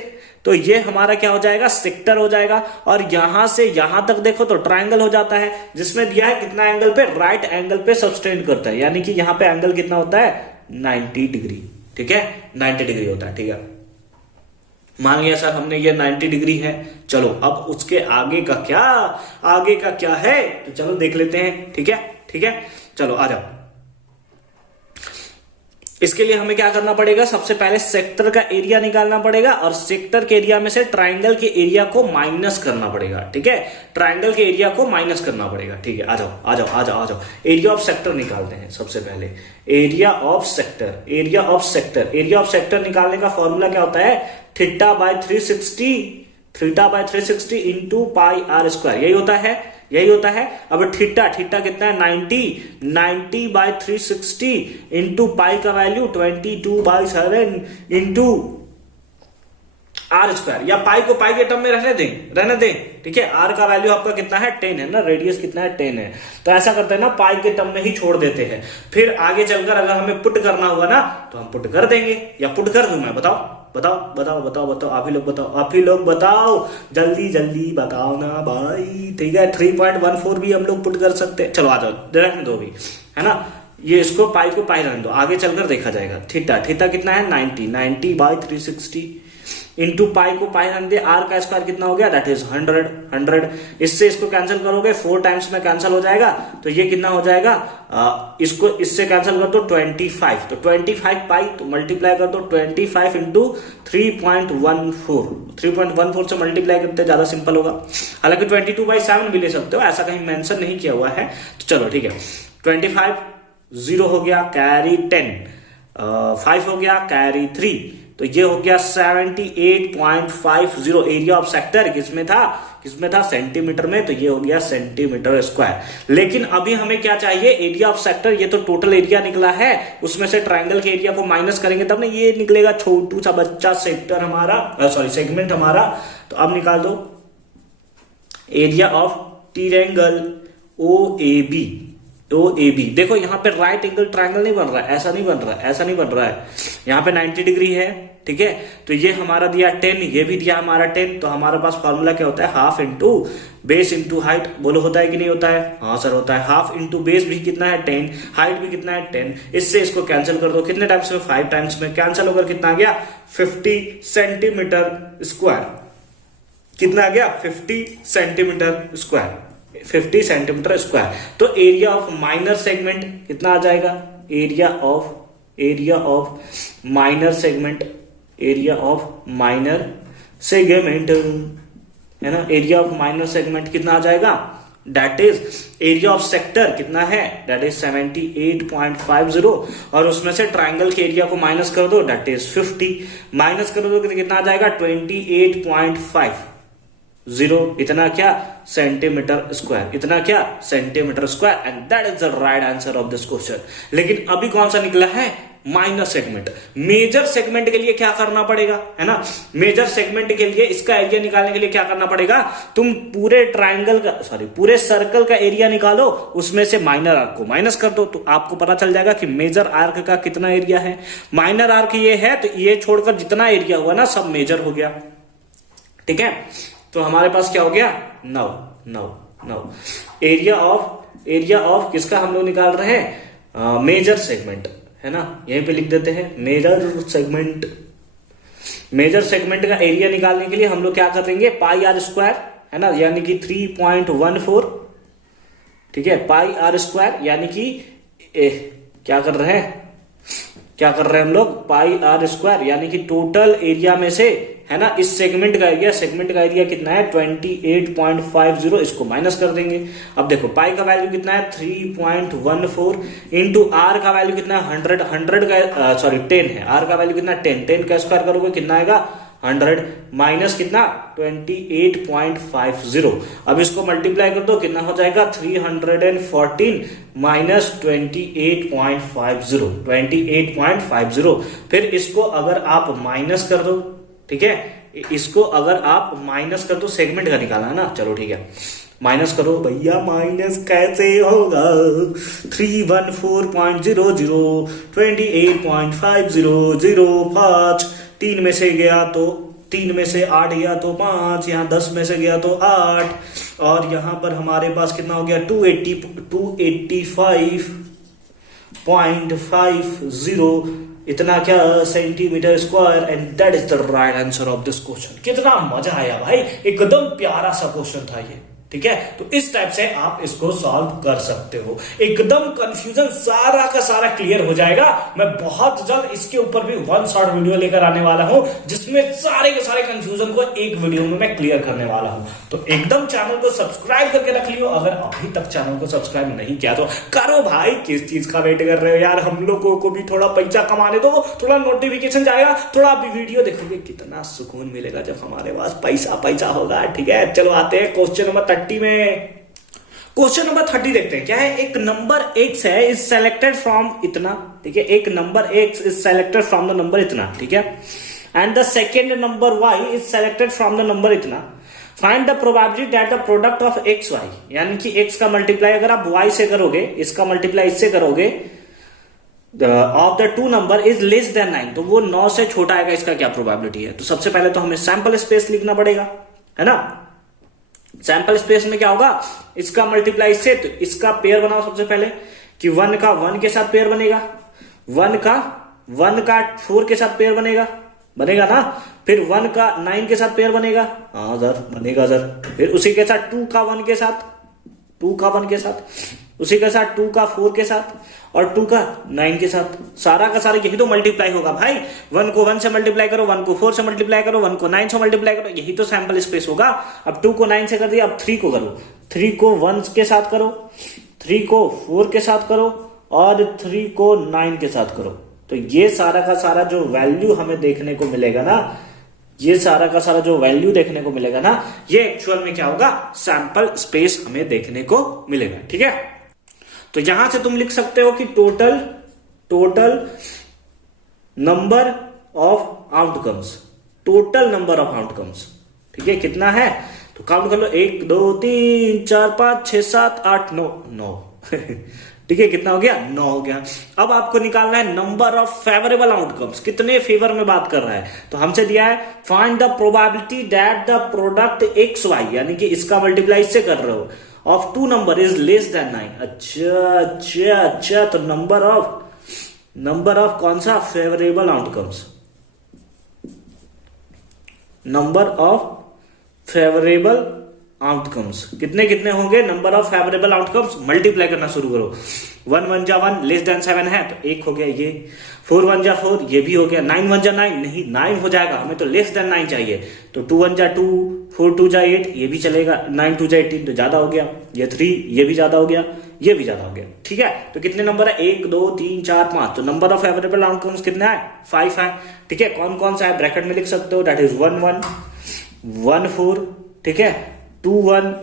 तो ये हमारा क्या हो जाएगा, सेक्टर हो जाएगा। और यहां से यहां तक देखो तो ट्राइंगल हो जाता है, जिसमें दिया है कितना एंगल पे, राइट एंगल पे सबटेंड करता है, यानी कि यहां पे एंगल कितना होता है 90 डिग्री। ठीक है, 90 डिग्री होता है। ठीक है, मान लिया सर हमने ये 90 डिग्री है। चलो अब उसके आगे का क्या, आगे का क्या है तो चलो देख लेते हैं। ठीक है, ठीक है, चलो आ जाओ। इसके लिए हमें क्या करना पड़ेगा, सबसे पहले सेक्टर का एरिया निकालना पड़ेगा और सेक्टर के एरिया में से ट्राइंगल के एरिया को माइनस करना पड़ेगा। ठीक है, ट्राइंगल के एरिया को माइनस करना पड़ेगा। ठीक है, आ जाओ आ जाओ आ जाओ आ जाओ। एरिया ऑफ सेक्टर निकालते हैं सबसे पहले। Area of sector, area of sector, area of sector निकालने का फॉर्मूला क्या होता है, theta by 360, theta by 360 into pi r square, यही होता है, यही होता है। अब थीटा, थीटा कितना है 90, 90 बाय 360 इंटू पाई का वैल्यू 22/7 इंटू आर स्क्वायर, या पाई को पाई के टर्म में रहने दें, रहने दें। ठीक है, आर का वैल्यू आपका कितना है 10 है ना, रेडियस कितना है 10 है, तो ऐसा करते हैं ना, पाई के टर्म में ही छोड़ देते हैं। फिर आगे चलकर अगर हमें पुट करना हुआ ना तो हम पुट कर देंगे, या पुट कर दूं मैं, बताओ बताओ बताओ बताओ बताओ, आप ही लोग बताओ, आप ही लोग बताओ, जल्दी जल्दी बताओ ना भाई। ठीक है, 3.14 भी हम लोग पुट कर सकते हैं। चलो आ जाओ, रहने दो भी, है ना, ये इसको पाई को पाई रहने दो, आगे चलकर देखा जाएगा। थीटा, थीटा कितना है 90, 90 बाय 360 इंटू पाई को पाई रहने दे, आर का स्क्वायर कितना हो गया, दैट इज 100, 100। इससे इसको कैंसिल करोगे 4 टाइम्स में कैंसिल हो जाएगा, तो ये कितना हो जाएगा, इसको इससे कैंसिल कर दो 25, तो 25 पाई, तो मल्टीप्लाई कर दो 25 इंटू 3.14, 3.14 से मल्टीप्लाई करते ज्यादा सिंपल होगा। हालांकि 22/7 भी ले सकते हो, ऐसा कहीं मेंशन नहीं किया हुआ है। तो चलो ठीक है, 25 0 हो गया, कैरी 10, 5 हो गया, कैरी 3, तो ये हो गया 78.50। एरिया ऑफ सेक्टर किसमें था, किसमें था, सेंटीमीटर में, तो ये हो गया सेंटीमीटर स्क्वायर। लेकिन अभी हमें क्या चाहिए, एरिया ऑफ सेक्टर, ये तो टोटल एरिया निकला है, उसमें से ट्राइंगल के एरिया को माइनस करेंगे तब ना ये निकलेगा, छोटू सा बच्चा सेक्टर हमारा, सॉरी सेगमेंट हमारा। तो अब निकाल दो area of triangle OAB, OAB। देखो यहाँ पे राइट एंगल ट्रायंगल नहीं बन रहा है, ऐसा नहीं बन रहा है, ऐसा नहीं बन रहा है, यहाँ पे 90 डिग्री है। ठीक है, तो ये हमारा दिया 10, ये भी दिया हमारा 10, तो हमारे पास फॉर्मूला क्या होता है, half into base into height. बोलो होता है कि नहीं होता है, हाँ सर होता है। हाफ इंटू बेस भी कितना है 10, हाइट भी कितना है 10, इससे इसको कैंसिल कर दो, कितने टाइम्स में, 5 टाइम्स में, कैंसिल होकर कितना आ गया 50 सेंटीमीटर स्क्वायर। कितना आ गया 50 सेंटीमीटर स्क्वायर, 50 सेंटीमीटर स्क्वायर। तो एरिया ऑफ माइनर सेगमेंट कितना आ जाएगा, area of minor segment, area of minor segment, है ना, एरिया ऑफ माइनर सेगमेंट कितना आ जाएगा, that is area of sector कितना है, दैट इज 78.50, और उसमें से ट्राइंगल के एरिया को माइनस कर दो, दैट इज 50, माइनस कर दो तो कितना आ जाएगा 28.50, इतना क्या सेंटीमीटर स्क्वायर, इतना क्या centimetre square, and that is the right answer of this question. लेकिन अभी कौन सा निकला है, माइनर सेगमेंट। मेजर सेगमेंट के लिए क्या करना पड़ेगा, है ना, मेजर सेगमेंट के लिए इसका एरिया निकालने के लिए क्या करना पड़ेगा, तुम पूरे ट्राइंगल का, सॉरी पूरे सर्कल का एरिया निकालो, उसमें से माइनर आर्क को माइनस कर दो, तो आपको पता चल जाएगा कि मेजर आर्क का कितना एरिया है। माइनर आर्क ये है, तो ये छोड़कर जितना एरिया हुआ ना सब मेजर हो गया। ठीक है, तो हमारे पास क्या हो गया 9। एरिया ऑफ किसका हम लोग निकाल रहे हैं, मेजर सेगमेंट, है ना, यहीं पे लिख देते हैं मेजर सेगमेंट। मेजर सेगमेंट का एरिया निकालने के लिए हम लोग क्या करेंगे, पाई आर स्क्वायर, है ना, यानी कि 3.14। ठीक है, पाई आर स्क्वायर, यानी कि क्या कर रहे हैं हम लोग, पाई आर स्क्वायर, यानी कि टोटल एरिया में से, है ना, इस सेगमेंट का एरिया कितना है 28.50, इसको माइनस कर देंगे। अब देखो पाई का वैल्यू कितना है 3.14 इंटू आर का वैल्यू कितना है 100 का, सॉरी 10 है, आर का वैल्यू कितना 10 का स्क्वायर करोगे कितना आएगा 100, माइनस कितना 28.50। अब इसको मल्टीप्लाई कर दो, कितना हो जाएगा 314 माइनस 28.50। फिर इसको अगर आप माइनस कर दो, ठीक है, इसको अगर आप माइनस कर दो, सेगमेंट का निकालना है ना, चलो ठीक है, माइनस करो भैया, माइनस कैसे होगा, 314.00 28.5005, 3 में से गया तो 3 में से 8 गया तो 5, यहाँ 10 में से गया तो 8, और यहाँ पर हमारे पास कितना हो गया 285.50 इतना क्या centimetre square, and that is the right answer of this question. कितना मजा आया भाई, एकदम प्यारा सा क्वेश्चन था ये, ठीक है। तो इस टाइप से आप इसको सॉल्व कर सकते हो, एकदम कंफ्यूजन सारा का सारा क्लियर हो जाएगा। मैं बहुत जल्द इसके ऊपर भी वन शॉट वीडियो लेकर आने वाला हूं, जिसमें सारे के सारे कंफ्यूजन को एक वीडियो में मैं क्लियर करने वाला हूं। तो एकदम चैनल को सब्सक्राइब करके रख लियो, अगर अभी तक चैनल को सब्सक्राइब नहीं किया तो करो भाई, किस चीज का वेट कर रहे हो यार, हम लोगों को भी थोड़ा पैसा कमाने दो, थोड़ा नोटिफिकेशन जाएगा, थोड़ा आप वीडियो देखोगे, कितना सुकून मिलेगा जब हमारे पास पैसा होगा, ठीक है। चलो आते हैं क्वेश्चन नंबर 30 में। क्वेश्चन नंबर 30 देखते हैं क्या है। एक नंबर x है, इज सेलेक्टेड फ्रॉम इतना, ठीक है। एक number x is selected from the number इतना, ठीक है। And the second number y is selected from the number इतना। Find the probability that the product of x y, यानी कि x का मल्टीप्लाई अगर आप y से करोगे, इसका मल्टीप्लाई इससे करोगे, of the two number is less than 9, तो वो 9 से छोटा आएगा, इसका क्या प्रोबेबिलिटी है। तो सबसे पहले तो हमें सैंपल स्पेस लिखना पड़ेगा, है ना। सैंपल स्पेस में क्या होगा, इसका मल्टीप्लाई से, तो इसका पेयर बनाओ सबसे पहले, कि 1 का 1 के साथ पेयर बनेगा, 1 का 4 के साथ पेयर बनेगा ना, फिर 1 का 9 के साथ पेयर बनेगा, हाँ सर बनेगा सर, फिर उसी के साथ 2 का 1 के साथ, 2 का 1 के साथ, उसी के साथ 2 का 4 के साथ, और 2 का 9 के साथ, सारा का सारा यही तो मल्टीप्लाई होगा भाई। 1 को 1 से मल्टीप्लाई करो, 1 को 4 से मल्टीप्लाई करो, 1 को 9 से मल्टीप्लाई करो, यही तो सैंपल स्पेस होगा। अब 2 को 9 से कर दिया, अब 3 को करो, 3 को 1 के साथ करो, 3 को 4 के साथ करो, और 3 को 9 के साथ करो। तो ये सारा का सारा जो वैल्यू हमें देखने को मिलेगा ना, ये सारा का सारा जो वैल्यू देखने को मिलेगा ना, ये एक्चुअल में क्या होगा, सैंपल स्पेस हमें देखने को मिलेगा, ठीक है। तो यहां से तुम लिख सकते हो कि total number of outcomes, total number of outcomes, ठीक है, कितना है तो काउंट कर लो, 1 2 3 4 5 6 7 8 9 ठीक है, कितना हो गया, 9 हो गया। अब आपको निकालना है नंबर ऑफ फेवरेबल आउटकम्स, कितने फेवर में बात कर रहा है। तो हमसे दिया है find the probability that the product X Y, यानी कि इसका मल्टीप्लाई इससे कर रहे हो, of 2 number is less than 9। अच्छा, तो नंबर ऑफ कौन सा, favourable outcomes, number of favourable outcomes कितने होंगे, number of favourable outcomes, multiply करना शुरू करो। 1 1 जा 1 लेस देन 7 है तो 1 हो गया ये, 4 1 जा 4 ये भी हो गया, 9 1 जा 9 नहीं 9 हो जाएगा, हमें तो लेस देन 9 चाहिए, तो 2 1 जा 2, 4 2 जा 8 ये भी चलेगा, 9 2 जा 18 तो ज्यादा हो गया, ये 3 ये भी ज्यादा हो गया, ये भी ज्यादा हो गया, ठीक है। तो कितने नंबर है, 1 2 3 4 5, तो नंबर ऑफ फेवरेबल आउटकम्स कितना है, 5 है, ठीक है। कौन कौन सा है ब्रैकेट में लिख सकते हो, दैट इज 1 1 1 4, ठीक है, 2 1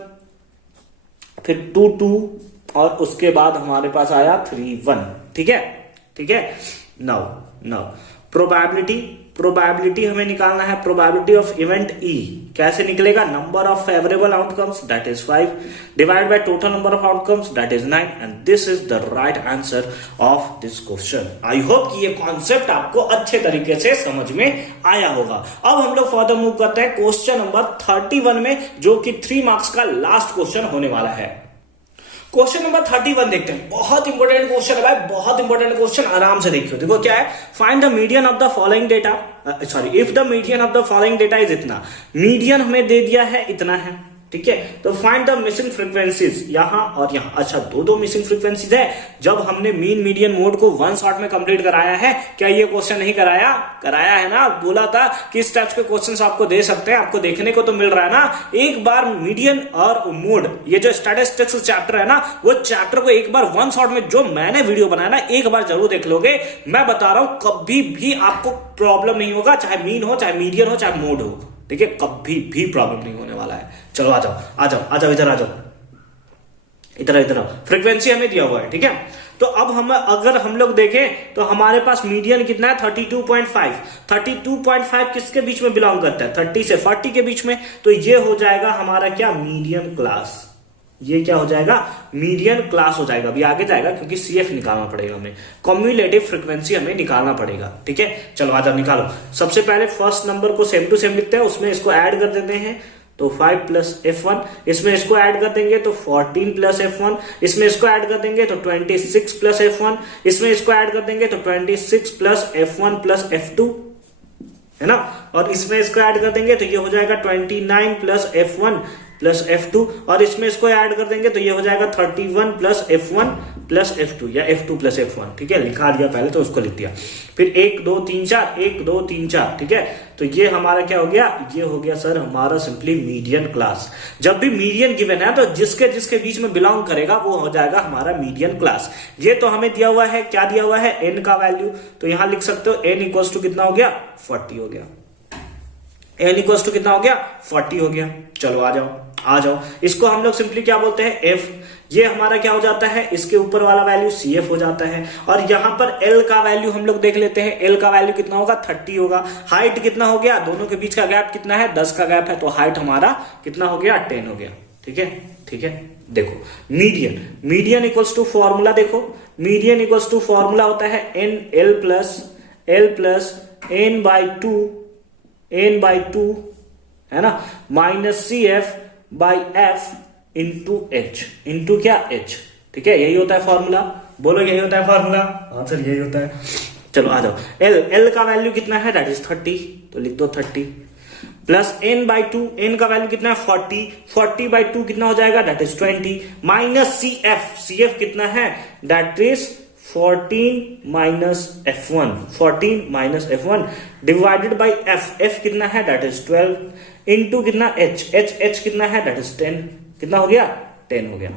फिर 2 2 और उसके बाद हमारे पास आया 3 1, ठीक है। नाउ प्रोबेबिलिटी हमें निकालना है, प्रोबेबिलिटी ऑफ इवेंट ई कैसे निकलेगा, number of favourable outcomes that is 5 divide by total number of outcomes that is 9, and this is the right answer of this question. I hope कि ये concept आपको अच्छे तरीके से समझ में आया होगा। अब हम लोग फर्दर मूव करते हैं क्वेश्चन नंबर 31 में, जो कि 3 मार्क्स का लास्ट क्वेश्चन होने वाला है। क्वेश्चन नंबर 31 देखते हैं, बहुत इंपॉर्टेंट क्वेश्चन है भाई, बहुत इंपॉर्टेंट क्वेश्चन, आराम से देखियो। देखो क्या है, find the median of the following data, if the median of the following data is इतना, मीडियन हमें दे दिया है इतना है, ठीक है। तो फाइंड द मिसिंग फ्रीक्वेंसीज, यहां और यहां, अच्छा दो मिसिंग फ्रीक्वेंसीज है। जब हमने मीन मीडियन मोड को 1 शॉट में कंप्लीट कराया है, क्या ये क्वेश्चन नहीं कराया है ना, बोला था कि इस टाइप के क्वेश्चंस आपको दे सकते हैं, आपको देखने को तो मिल रहा है ना। एक बार मीडियन और मोड, ये जो स्टैटिस्टिक्स चैप्टर है ना, वो चैप्टर को एक बार 1 शॉट में जो मैंने वीडियो बनाया ना, एक बार जरूर देख लोगे। मैं बता रहा हूं कभी भी आपको प्रॉब्लम नहीं होगा, चाहे मीन हो, चाहे मीडियन हो, चाहे मोड हो, ठीक है, कभी भी प्रॉब्लम नहीं होने वाला है। चलो आ जाओ इधर फ्रीक्वेंसी हमें दिया हुआ है, ठीक है। तो अब अगर हम लोग देखें तो हमारे पास मीडियन कितना है, 32.5 किसके बीच में बिलोंग करता है, 30 से 40 के बीच में, तो ये हो जाएगा हमारा क्या, मीडियम क्लास, ये क्या हो जाएगा, मीडियन क्लास हो जाएगा। अभी आगे जाएगा क्योंकि CF निकालना पड़ेगा हमें, कम्युलेटिव फ्रीक्वेंसी हमें निकालना पड़ेगा। ठीक है, चलो आज निकालो। सबसे पहले फर्स्ट नंबर को सेम टू सेम लिखते हैं, उसमें इसको ऐड कर देते हैं तो 5 प्लस F1, इसमें इसको ऐड कर देंगे तो 14 प्लस F1, इसमें इसको ऐड कर देंगे तो 26 प्लस F1, इसमें इसको ऐड कर देंगे तो 26 प्लस F1 प्लस F2, है ना, और इसमें इसको ऐड कर देंगे तो ये हो जाएगा 29 प्लस F1 प्लस F2, और इसमें इसको ऐड कर देंगे तो ये हो जाएगा 31 प्लस F1 प्लस F2 या F2 प्लस F1। ठीक है, लिखा दिया पहले तो उसको लिख दिया, फिर 1 2 3 4 1 2 3 4। ठीक है, तो ये हमारा क्या हो गया, ये हो गया सर हमारा सिंपली मीडियन क्लास। जब भी मीडियन गिवन है तो जिसके जिसके बीच में बिलोंग करेगा वो हो जाएगा हमारा मीडियन क्लास। ये तो हमें दिया हुआ है, क्या दिया हुआ है, n का वैल्यू, तो यहां लिख सकते हो n इक्वल्स टू कितना हो गया, 40 हो गया। n इक्वल्स टू कितना हो गया, 40 हो गया। चलो आ जाओ, इसको हम लोग सिंपली क्या बोलते हैं, f। ये हमारा क्या हो जाता है, इसके ऊपर वाला वैल्यू CF हो जाता है, और यहां पर L का वैल्यू हम लोग देख लेते हैं। L का वैल्यू कितना होगा, 30 होगा। हाइट कितना हो गया, दोनों के बीच का गैप कितना है, 10 का गैप है, तो हाइट हमारा कितना हो गया, 10 हो गया। ठीक है, देखो मीडियन इक्वल्स टू फॉर्मूला, देखो मीडियन इक्वल्स टू फॉर्मूला होता है L plus n by two, है ना, minus CF by F into H, into क्या, H। ठीक है, यही होता है फॉर्मूला, बोलो यही होता है फॉर्मूला, आंसर यही होता है। चलो आ जाओ, L का वैल्यू कितना है, दैट इज 30, तो लिख दो 30 plus n by two, n का वैल्यू कितना है 40 बाई टू कितना हो जाएगा, दैट इज 20, माइनस CF कितना है, that is 14 minus F1 divided by F कितना है, दैट इज 12 इंटू कितना H कितना है, दैट इज 10, कितना हो गया, 10 हो गया।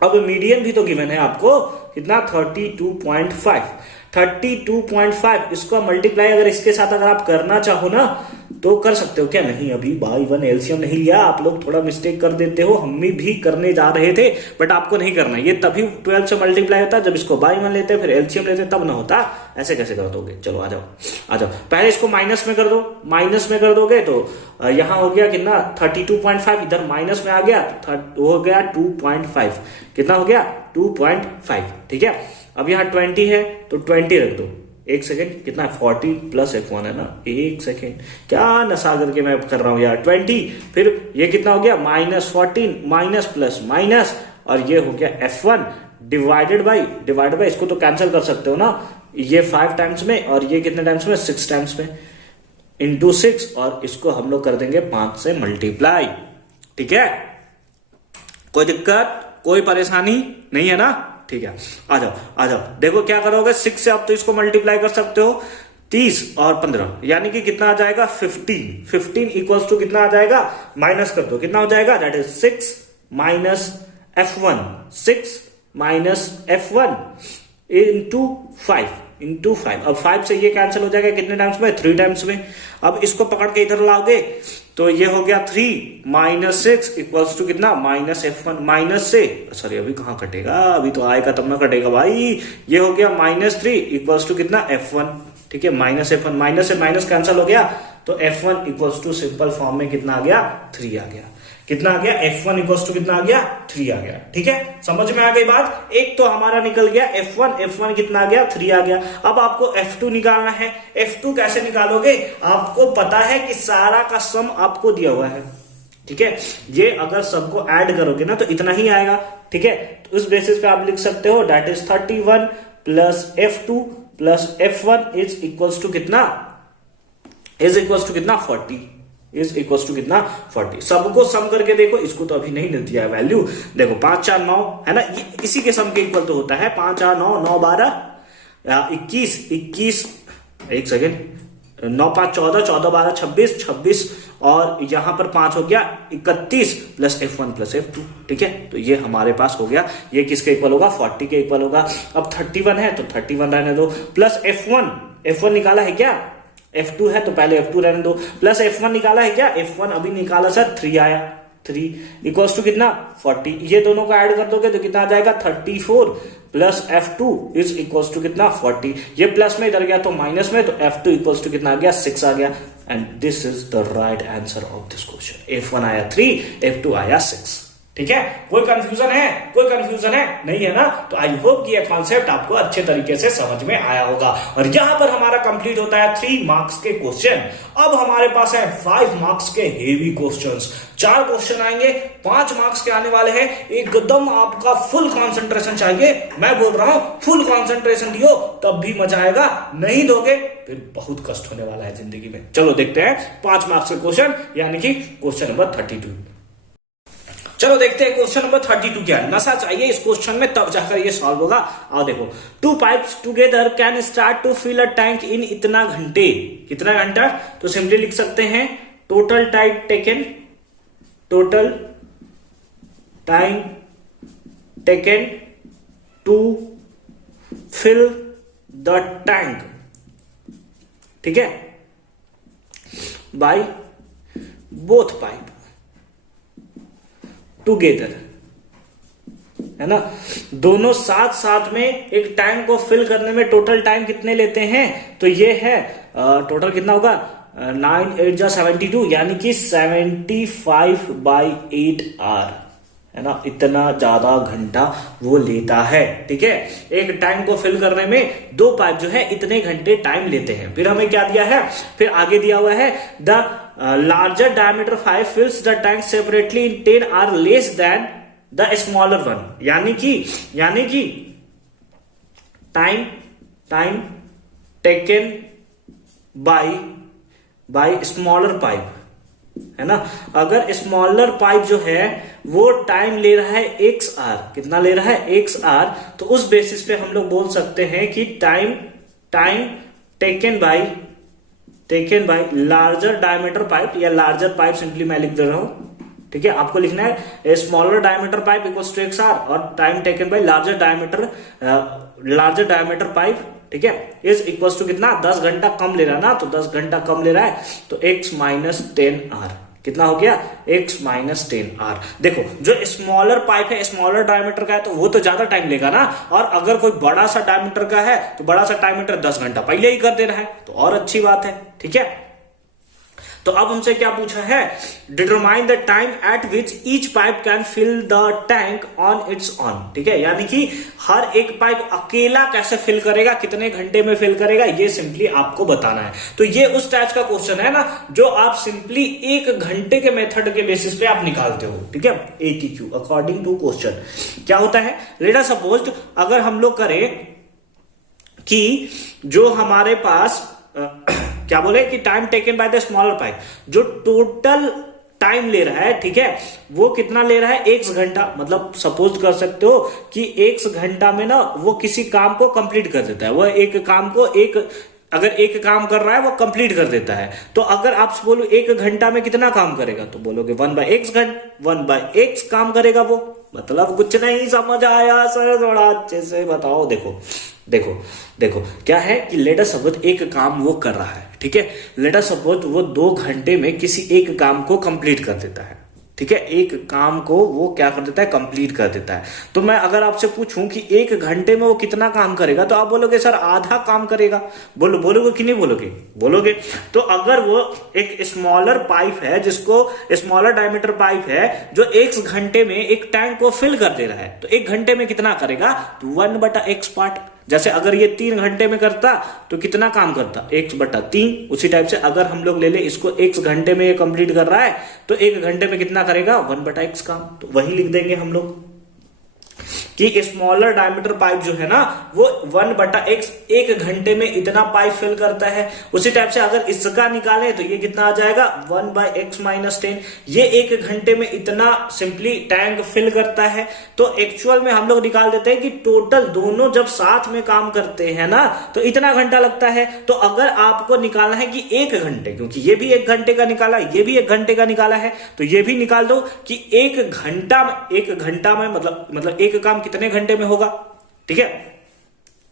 अब मीडियन भी तो गिवन है आपको कितना, 32.5, इसको मल्टीप्लाई अगर इसके साथ अगर आप करना चाहो ना तो कर सकते हो क्या, नहीं अभी बाई वन एलसीएम नहीं लिया, आप लोग थोड़ा मिस्टेक कर देते हो, हम भी करने जा रहे थे बट आपको नहीं करना, ये तभी 12 से मल्टीप्लाई होता जब इसको बाई वन लेते फिर एलसीएम लेते तब ना होता, ऐसे कैसे कर दोगे। चलो आ जाओ, पहले इसको माइनस में कर दो, माइनस में कर दोगे तो यहां हो गया कितना 32.5, इधर माइनस में आ गया तो हो गया 2.5, कितना हो गया 2.5। ठीक है, अब यहाँ 20 है तो 20 रख दो, एक सेकेंड, कितना 40 प्लस F1 है ना, एक सेकेंड क्या नशा करके मैं कर रहा हूं यार, 20 फिर ये कितना हो गया माइनस 14 माइनस प्लस माइनस, और ये हो गया F1 डिवाइडेड बाई इसको तो कैंसिल कर सकते हो ना, ये 5 टाइम्स में और ये कितने टाइम्स में, 6 टाइम्स में, इंटू 6, और इसको हम लोग कर देंगे 5 से मल्टीप्लाई। ठीक है, कोई दिक्कत कोई परेशानी नहीं है ना, ठीक है। आ जाओ देखो क्या करोगे, 6 से आप तो इसको मल्टीप्लाई कर सकते हो 30 और 15 यानी कि कितना आ जाएगा 15 इक्वल्स टू कितना आ जाएगा, माइनस कर दो, कितना हो जाएगा, that is 6 minus F1 into 5, अब 5 से ये कैंसिल हो जाएगा कितने टाइम्स में, 3 टाइम्स में। अब इसको पकड़ के इधर लाओगे तो ये हो गया 3 माइनस 6 इक्वल्स टू कितना, माइनस F1, माइनस से सॉरी अभी कहां कटेगा, अभी तो आएगा तब ना कटेगा भाई, ये हो गया -3 इक्वल्स टू कितना F1। ठीक है, माइनस F1, माइनस से माइनस कैंसिल हो गया तो F1 equals to simple form में कितना आ गया, 3 आ गया, कितना आ गया, F1 इक्वल्स टू कितना आ गया, 3 आ गया। ठीक है, समझ में आ गई बात, एक तो हमारा निकल गया F1 कितना आ गया, 3 आ गया। अब आपको F2 निकालना है, F2 कैसे निकालोगे, आपको पता है कि सारा का सम आपको दिया हुआ है। ठीक है, ये अगर सबको ऐड करोगे ना तो इतना ही आएगा। ठीक है, तो उस बेसिस पे आप लिख सकते हो that is 31 plus F2 plus F1 is equals to कितना, 40 इज इक्वल्स टू कितना 40। सबको सम करके देखो, इसको तो अभी नहीं दिया है वैल्यू, देखो 5 4 9 है ना, ये इसी के सम के इक्वल तो होता है, 5 4 9 9 12 21 एक सेकेंड, 9 5 14 14 12 26 और यहां पर 5 हो गया 31 प्लस F1 प्लस F2। ठीक है, तो ये हमारे पास हो गया, ये किसके इक्वल होगा, 40 के इक्वल होगा। अब 31 है तो 31 रहने दो, प्लस F1 निकाला है क्या, F2 है तो पहले F2 रहने दो, प्लस F1 निकाला है क्या, F1 अभी निकाला सर, 3 आया, 3 इक्वल्स टू कितना 40, ये दोनों को ऐड कर दोगे तो कितना आ जाएगा 34 plus F2 is equals to कितना 40, ये प्लस में इधर गया तो माइनस में, तो F2 इक्वल्स टू कितना आ गया 6 आ गया, and this is the right answer of this question. F1 आया 3, F2 आया 6। ठीक है, कोई कंफ्यूजन है? कोई कंफ्यूजन है? नहीं है ना? तो आई होप कि यह कॉन्सेप्ट आपको अच्छे तरीके से समझ में आया होगा। और यहां पर हमारा कंप्लीट होता है 3 मार्क्स के क्वेश्चन। अब हमारे पास है 5 मार्क्स के हेवी क्वेश्चंस। 4 क्वेश्चन आएंगे, 5 मार्क्स के आने वाले हैं। एकदम आपका फुल कंसंट्रेशन चाहिए। मैं बोल रहा हूं फुल कंसंट्रेशन दियो तब भी मजा आएगा, नहीं दोगे फिर बहुत कष्ट होने वाला है जिंदगी में। चलो देखते हैं 5 मार्क्स के क्वेश्चन, यानी कि क्वेश्चन नंबर 32। चलो देखते हैं क्वेश्चन नंबर 32 क्या है। नशा चाहिए इस क्वेश्चन में तब जाकर ये सॉल्व होगा। आओ देखो, 2 pipes together can start to fill a tank in इतना घंटे। कितना घंटा? तो सिंपली लिख सकते हैं total time taken, total time taken to fill the tank, ठीक है, बाय बोथ पाइप टुगेदर, है ना। दोनों साथ साथ में एक टैंक को फिल करने में टोटल टाइम कितने लेते हैं? तो ये है टोटल कितना होगा 9 8 जा 72, यानी कि 75/8 आवर, है ना। इतना ज्यादा घंटा वो लेता है, ठीक है। एक टैंक को फिल करने में 2 पाइप जो है इतने घंटे टाइम लेते हैं। फिर हमें क्या दिया है? फिर आगे दिया हुआ है the larger diameter pipe fills the tank separately in 10 are less than the smaller one, यानी कि time taken bye smaller pipe, है ना। अगर स्मॉलर पाइप जो है वो टाइम ले रहा है x आर, कितना ले रहा है x आर, तो उस बेसिस पे हम लोग बोल सकते हैं कि time taken by larger diameter pipe, या लार्जर पाइप सिंपली मैं लिख दे रहा हूं, ठीक है। आपको लिखना है smaller diameter pipe equals to x r और time taken by larger diameter pipe, ठीक है, इज इक्वल्स टू कितना 10 घंटा कम ले रहा है ना, तो 10 घंटा कम ले रहा है तो x माइनस 10 आर, कितना हो गया x माइनस 10 आर। देखो जो स्मॉलर पाइप है, स्मॉलर डायमीटर का है, तो वो तो ज्यादा टाइम लेगा ना, और अगर कोई बड़ा सा डायमीटर का है तो बड़ा सा डायमीटर 10 घंटा पहले ही कर दे रहा है, तो और अच्छी बात है, ठीक है। तो अब हमसे क्या पूछा है? Determine the time at which each pipe can fill the tank on its own, ठीक है, यानी कि हर एक पाइप अकेला कैसे फिल करेगा, कितने घंटे में फिल करेगा, ये सिंपली आपको बताना है। तो ये उस टाइप का क्वेश्चन है ना जो आप सिंपली 1 घंटे के मेथड के बेसिस पे आप निकालते हो, ठीक है। ATQ अकॉर्डिंग टू क्वेश्चन क्या होता है? लेट अस सपोज अगर हम लोग करें कि जो हमारे पास क्या बोले कि time taken by the smaller pipe, जो टोटल टाइम ले रहा है, ठीक है, वो कितना ले रहा है? 1 घंटा। मतलब सपोज कर सकते हो कि 1 घंटा में ना वो किसी काम को कंप्लीट कर देता है। वो एक काम को अगर एक काम कर रहा है वो कंप्लीट कर देता है। तो अगर आप बोलो 1 घंटा में कितना काम करेगा, तो बोलोगे 1/x काम करेगा वो। मतलब कुछ नहीं समझ आया सर, थोड़ा अच्छे से बताओ। देखो क्या है कि लेट अस सपोज एक काम वो कर रहा है, ठीक है। लेट अस सपोज वो 2 घंटे में किसी एक काम को कंप्लीट कर देता है, ठीक है। एक काम को वो क्या कर देता है? कंप्लीट कर देता है। तो मैं अगर आपसे पूछूं कि 1 घंटे में वो कितना काम करेगा, तो आप बोलोगे सर आधा काम करेगा। बोलोगे कि नहीं बोलोगे। तो अगर वो एक स्मॉलर पाइप है, जिसको स्मॉलर डायमीटर पाइप है, जो 1 घंटे में एक टैंक को फिल कर दे रहा है, तो 1 घंटे में कितना करेगा? तो 1/x पार्ट। जैसे अगर ये 3 घंटे में करता तो कितना काम करता? 1/3। उसी टाइप से अगर हम लोग ले ले इसको 1 घंटे में ये कंप्लीट कर रहा है, तो 1 घंटे में कितना करेगा? 1/x काम। तो वही लिख देंगे हम लोग कि स्मॉलर डायमीटर पाइप जो है ना वो 1/x 1 घंटे में इतना पाइप फिल करता है। उसी टाइप से अगर इसका निकालें तो ये कितना आ जाएगा? 1/x minus 10। ये 1 घंटे में इतना सिंपली टैंक फिल करता है। तो एक्चुअल में हम लोग निकाल देते हैं कि टोटल दोनों जब साथ में काम करते हैं ना तो इतना घंटा लगता है। तो अगर आपको निकालना है कि 1 घंटे, क्योंकि ये भी 1 घंटे का निकाला, ये भी 1 घंटे का निकाला है, तो ये भी निकाल दो कि 1 घंटा में मतलब एक काम कितने घंटे में होगा, ठीक है।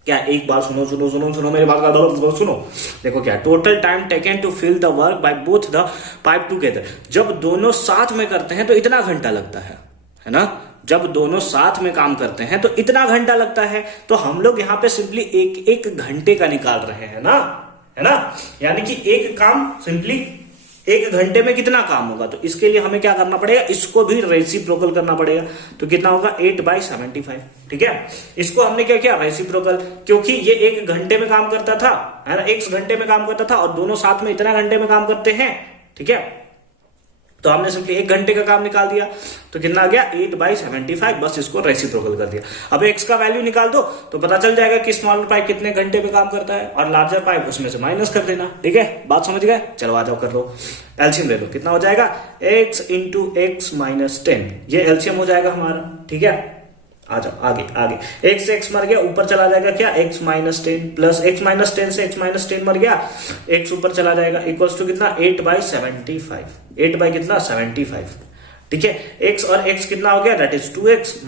क्या एक बार सुनो मेरे बात का सुनो। देखो क्या total time taken to fill the work by both the pipe together, जब दोनों साथ में करते हैं तो इतना घंटा लगता है ना। जब दोनों साथ में काम करते हैं तो इतना घंटा लगता है। तो हम लोग यहां पे सिंपली एक घंटे का निकाल रहे हैं ना, है ना। यानी कि एक काम सिंपली एक घंटे में कितना काम होगा, तो इसके लिए हमें क्या करना पड़ेगा, इसको भी रेसिप्रोकल करना पड़ेगा। तो कितना होगा 8/75, ठीक है। इसको हमने क्या किया, रेसिप्रोकल, क्योंकि ये एक घंटे में काम करता था, है ना, एक घंटे में काम करता था और दोनों साथ में इतना घंटे में काम करते हैं, ठीक है। तो हमने सिंपली एक घंटे का काम निकाल दिया, तो कितना आ गया 8/75, बस इसको रेसिप्रोकल कर दिया। अब x का वैल्यू निकाल दो तो पता चल जाएगा कि स्मॉलर पाइप कितने घंटे में काम करता है और लार्जर पाइप उसमें से माइनस कर देना, ठीक है। बात समझ गए, चलो आ जाओ कर लो, एलसीएम ले लो, कितना हो जाएगा x × x - 10, ये एलसीएम हो जाएगा हमारा, ठीक है। आ जाओ आगे आगे, x से x मर गया, ऊपर चला जाएगा क्या x - 10 प्लस x - 10 से x - 10 मर गया, x ऊपर चला जाएगा, इक्वल्स टू कितना 8/75, 8 बाई कितना 75, ठीक है। x और x कितना हो गया, दैट इज 2x -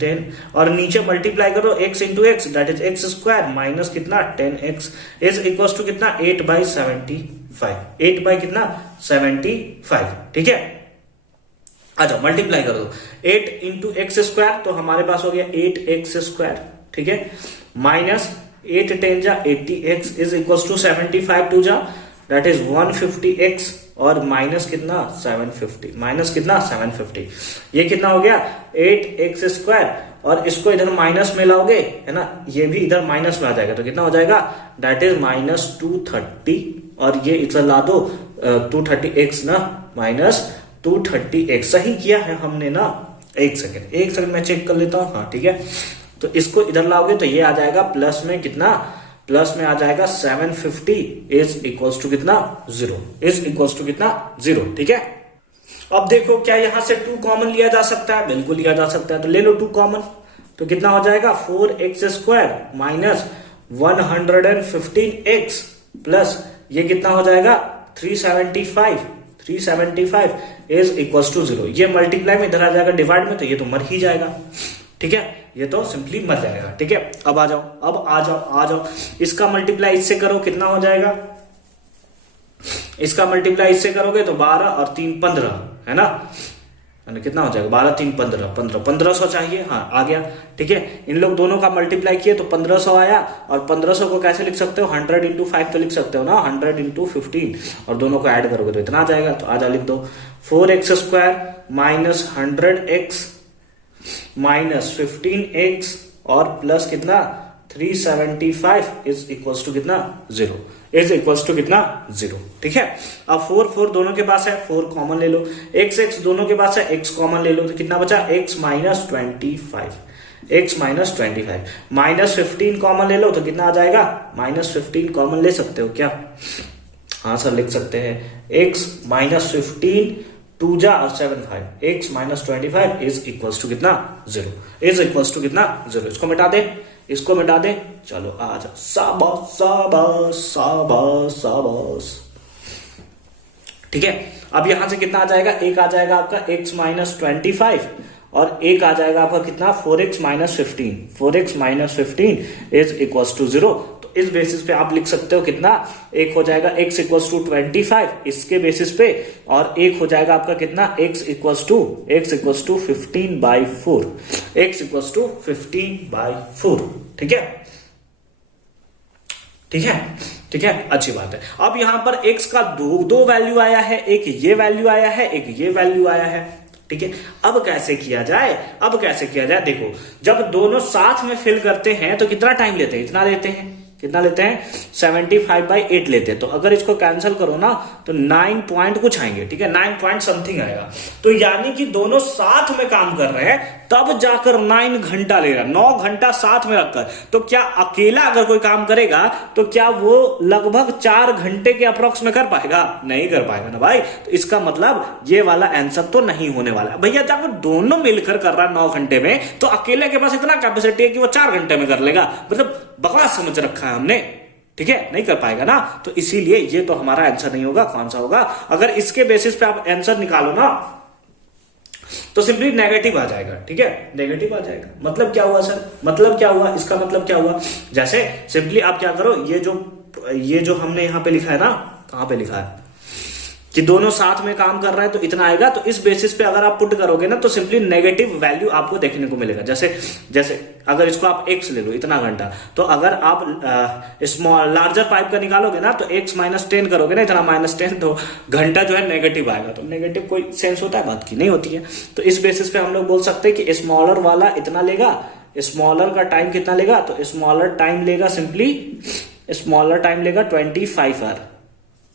10, और नीचे मल्टीप्लाई करो x × x, that is x² minus कितना 10x इज इक्वल्स टू कितना 8/75, 8 बाई कितना 75, ठीक है। आ जाओ मल्टीप्लाई कर दो, 8 × x², तो हमारे पास हो गया 8x², ठीक है, माइनस 8 10 जा 80x इज इक्वल्स टू 75 2 जा, दैट इज 150x, और माइनस कितना 750, माइनस कितना 750, ये कितना हो गया 8x², और इसको इधर माइनस में लाओगे, है ना, ये भी इधर माइनस में आ जाएगा, तो कितना हो जाएगा, दैट इज -230, और ये इधर ला दो 230x ना, -230x, सही किया है हमने ना, एक सेकंड मैं चेक कर लेता हूं, हाँ ठीक है। तो इसको इधर लाओगे तो ये आ जाएगा प्लस में कितना, प्लस में आ जाएगा 750 इज इक्वल्स टू कितना 0, इज इक्वल्स टू कितना 0, ठीक है। अब देखो क्या यहां से 2 कॉमन लिया जा सकता है, बिल्कुल लिया जा सकता है, तो ले लो 2 कॉमन, तो कितना हो जाएगा 4x² माइनस 115x प्लस ये कितना हो जाएगा 375 इज इक्वल्स टू 0, ये मल्टीप्लाई में इधर आ जाएगा डिवाइड में, तो ये तो मर ही जाएगा, ठीक है, ये तो सिंपली मर जाएगा, ठीक है। अब आ जाओ, इसका मल्टीप्लाई इससे करो, कितना हो जाएगा, इसका मल्टीप्लाई इससे करोगे तो 12 और 3 15, है ना, कितना हो जाएगा 12 3 15 1500 चाहिए, हाँ आ गया, ठीक है। इन लोग दोनों का मल्टीप्लाई किए तो 1500 आया, और 1500 को कैसे लिख सकते हो, 100 × 5 तो लिख सकते हो ना, 100 × 15, और दोनों को ऐड करोगे तो इतना आ जाएगा, तो आजा लिख दो 4x² minus 100x minus 15x और प्लस कितना 375 इज इक्वल्स टू कितना 0, इज इक्वल्स टू कितना 0, ठीक है। अब 4 दोनों के पास है, 4 कॉमन ले लो, x दोनों के पास है, x कॉमन ले लो, तो कितना बचा x - 25, x - 25 माइनस 15 कॉमन ले लो, तो कितना आ जाएगा -15 कॉमन ले सकते हो क्या, हाँ सर लिख सकते हैं, x - 15 2 जा और 7 5, x - 25 इज इक्वल्स टू कितना 0, इज इक्वल्स टू कितना 0, इसको मिटा दे, चलो आ जाओ, शाबाश, ठीक है। अब यहां से कितना आ जाएगा, एक आ जाएगा आपका x - 25 और एक आ जाएगा आपका कितना 4x - 15, 4x - 15 is equals to 0, तो इस बेसिस पे आप लिख सकते हो कितना, एक हो जाएगा x इक्वल्स टू 25 इसके बेसिस पे, और एक हो जाएगा आपका कितना x equals to 15/4, x equals to 15/4, ठीक है, अच्छी बात है। अब यहां पर x का दो वैल्यू आया है, एक ये वैल्यू आया है, एक ये वैल्यू आया है, ठीक है। अब कैसे किया जाए, देखो जब दोनों साथ में फिल करते हैं तो कितना टाइम लेते हैं, कितना लेते हैं 75/8 लेते हैं, तो अगर इसको कैंसिल करो ना तो 9 पॉइंट कुछ आएंगे, ठीक है, 9 पॉइंट समथिंग आएगा, तो यानी कि दोनों साथ में काम कर रहे हैं तब जाकर 9 घंटा ले रहा, 9 घंटा साथ में रखकर, तो क्या अकेला अगर कोई काम करेगा तो क्या वो लगभग 4 घंटे के अप्रोक्स में कर पाएगा, नहीं कर पाएगा ना भाई, तो इसका मतलब ये वाला आंसर तो नहीं होने वाला भैया। जब दोनों मिलकर कर रहा है 9 घंटे में, तो अकेले के पास इतना कैपेसिटी है कि वो 4 घंटे में कर लेगा, मतलब बकवास समझ रखा है हमने, ठीक है, नहीं कर पाएगा ना, तो इसीलिए ये तो हमारा आंसर नहीं होगा। कौन सा होगा, अगर इसके बेसिस पे आप आंसर निकालो ना तो सिंपली नेगेटिव आ जाएगा, ठीक है, नेगेटिव आ जाएगा। मतलब क्या हुआ सर, मतलब क्या हुआ, इसका मतलब क्या हुआ, जैसे सिंपली आप क्या करो, ये जो हमने यहां पे लिखा है ना, कहां पे लिखा है, कि दोनों साथ में काम कर रहे हैं तो इतना आएगा। तो इस बेसिस पे अगर आप पुट करोगे ना तो सिंपली नेगेटिव वैल्यू आपको देखने को मिलेगा। जैसे जैसे अगर इसको आप x ले लो इतना घंटा, तो अगर आप स्मॉल लार्जर पाइप का निकालोगे ना तो x -10 करोगे ना इतना -10, तो घंटा जो है नेगेटिव आएगा। तो नेगेटिव कोई सेंस होता है बात की? नहीं होती है। तो इस बेसिस पे हम लोग बोल सकते हैं कि स्मॉलर वाला इतना लेगा, स्मॉलर का टाइम कितना लेगा, तो स्मॉलर टाइम लेगा सिंपली, स्मॉलर टाइम लेगा 25 आवर,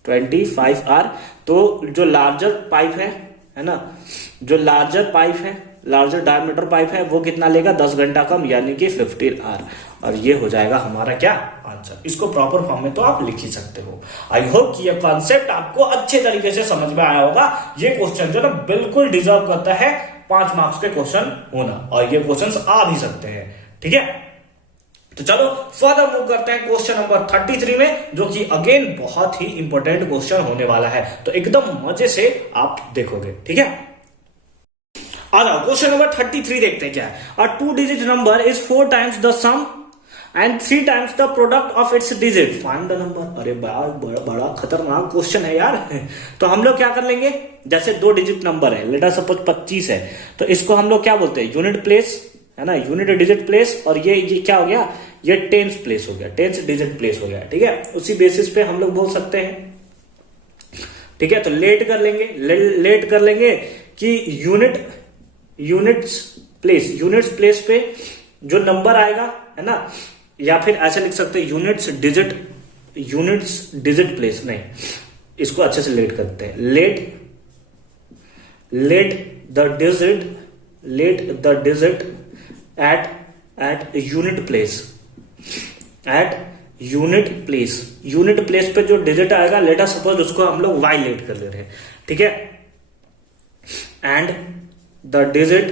25 आवर। तो जो लार्जर पाइप है ना, जो लार्जर पाइप है, लार्जर डायमीटर पाइप है, वो कितना लेगा, 10 घंटा कम, यानी कि 15 आवर। और ये हो जाएगा हमारा क्या आंसर। इसको प्रॉपर फॉर्म में तो आप लिख ही सकते हो। आई होप कि ये कॉन्सेप्ट आपको अच्छे तरीके से समझ में आया होगा। ये क्वेश्चन जो ना बिल्कुल डिजर्व करता है 5 मार्क्स के क्वेश्चन होना, और ये क्वेश्चन आ भी सकते हैं। ठीक है, तो चलो फर्दर मूव करते हैं क्वेश्चन नंबर 33 में, जो कि अगेन बहुत ही इंपॉर्टेंट क्वेश्चन होने वाला है। तो एकदम मजे से आप देखोगे। ठीक है, आ जाओ क्वेश्चन नंबर 33 देखते हैं क्या है। A 2 digit number is 4 times the sum and 3 times the product of its digit, find the number. अरे बड़ा खतरनाक क्वेश्चन है यार। तो हम लोग क्या कर लेंगे, जैसे 2 डिजिट नंबर है, लेट अस सपोज 25 है, तो इसको हम लोग क्या बोलते हैं, यूनिट प्लेस है ना, यूनिट डिजिट प्लेस। और ये क्या हो गया, ये टेंस प्लेस हो गया, टेंस डिजिट प्लेस हो गया। ठीक है, उसी बेसिस पे हम लोग बोल सकते हैं। ठीक है, तो लेट कर लेंगे, लेट कर लेंगे कि यूनिट्स प्लेस पे जो नंबर आएगा है ना, या फिर ऐसे लिख सकते हैं यूनिट्स डिजिट प्लेस। नहीं, इसको अच्छे से लेट करते हैं, let the digit at unit place पे जो डिजिट आएगा, लेट अस सपोज उसको हम लोग y लेट कर ले रहे हैं। ठीक है, and the digit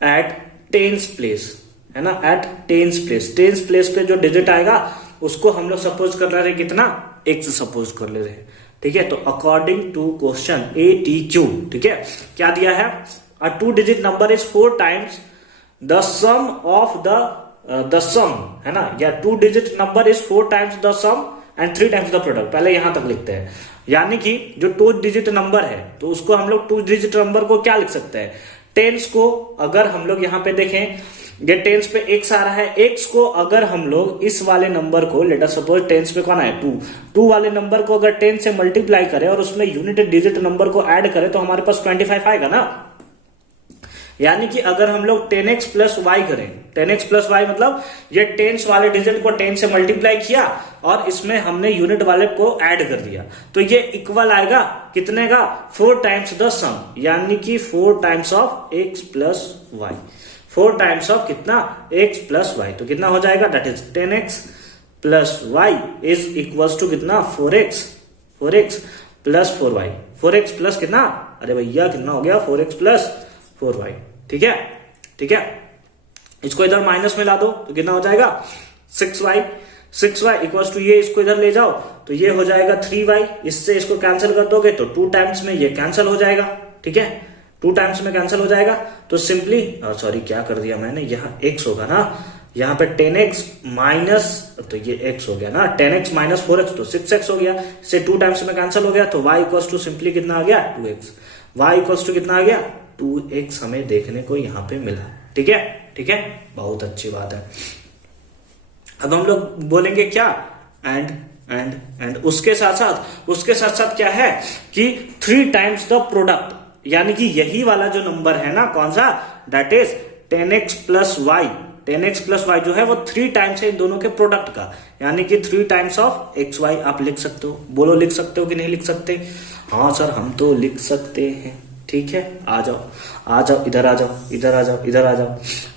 at tens place है ना, एट टेंस प्लेस पे जो डिजिट आएगा उसको हम लोग सपोज कर रहे हैं कितना, x सपोज कर ले रहे हैं। ठीक है, तो अकॉर्डिंग टू क्वेश्चन ATQ, ठीक है, क्या दिया है, a 2 digit number is 4 times the sum of the sum है ना, या 2 digit number is 4 times the sum and 3 times the product। पहले यहां तक लिखते हैं, यानी कि जो 2 डिजिट नंबर है तो उसको हम लोग 2 डिजिट नंबर को क्या लिख सकते हैं, टेंस को। अगर हम लोग यहां पे देखें, ये टेंस पे x आ रहा है, x को अगर हम लोग इस वाले नंबर को, लेट अस सपोज टेंस पे कौन है 2 वाले नंबर को अगर 10 से मल्टीप्लाई करें और उसमें यूनिट डिजिट नंबर को ऐड करें तो हमारे पास 25 आएगा ना। यानी कि अगर हम लोग 10x प्लस वाई करें, 10x प्लस वाई मतलब ये टेंस वाले डिजिट को 10 से मल्टीप्लाई किया और इसमें हमने यूनिट वाले को ऐड कर दिया, तो ये इक्वल आएगा कितने का, 4 टाइम्स द सम, यानी कि 4 times of x plus y, 4 times of कितना, x प्लस वाई। तो कितना हो जाएगा, that is 10x plus y is equals to कितना, 4x plus 4y, 4x plus कितना, अरे भैया कितना हो गया, 4x प्लस 4y। ठीक है, ठीक है, इसको इधर माइनस में ला दो तो कितना हो जाएगा, 6y इक्वल्स टू ये, इसको इधर ले जाओ तो ये हो जाएगा 3y, इससे इसको कैंसिल कर दोगे तो 2 टाइम्स में ये कैंसिल हो जाएगा। ठीक है, 2 टाइम्स में कैंसिल हो जाएगा। तो सिंपली, सॉरी क्या कर दिया मैंने, यहाँ x होगा ना, यहाँ पे 10x माइनस, तो ये x हो गया ना, 10x माइनस 4x तो 6x हो गया, इससे 2 टाइम्स में कैंसिल हो गया, तो y इक्वल्स टू सिंपली कितना आ गया, 2x, y इक्वल्स टू कितना आ गया, 2x हमें देखने को यहाँ पे मिला। ठीक है, ठीक है, बहुत अच्छी बात है। अब हम लोग बोलेंगे क्या, एंड उसके साथ क्या है कि 3 टाइम्स द प्रोडक्ट, यानी कि यही वाला जो नंबर है ना, कौन सा, that is 10x plus y, 10x plus y जो है वो 3 टाइम्स है इन दोनों के प्रोडक्ट का, यानी कि 3 टाइम्स ऑफ एक्स वाई। आप लिख सकते हो, बोलो लिख सकते हो कि नहीं लिख सकते? हाँ सर हम तो लिख सकते हैं। ठीक है, आ जाओ, इधर आ जाओ।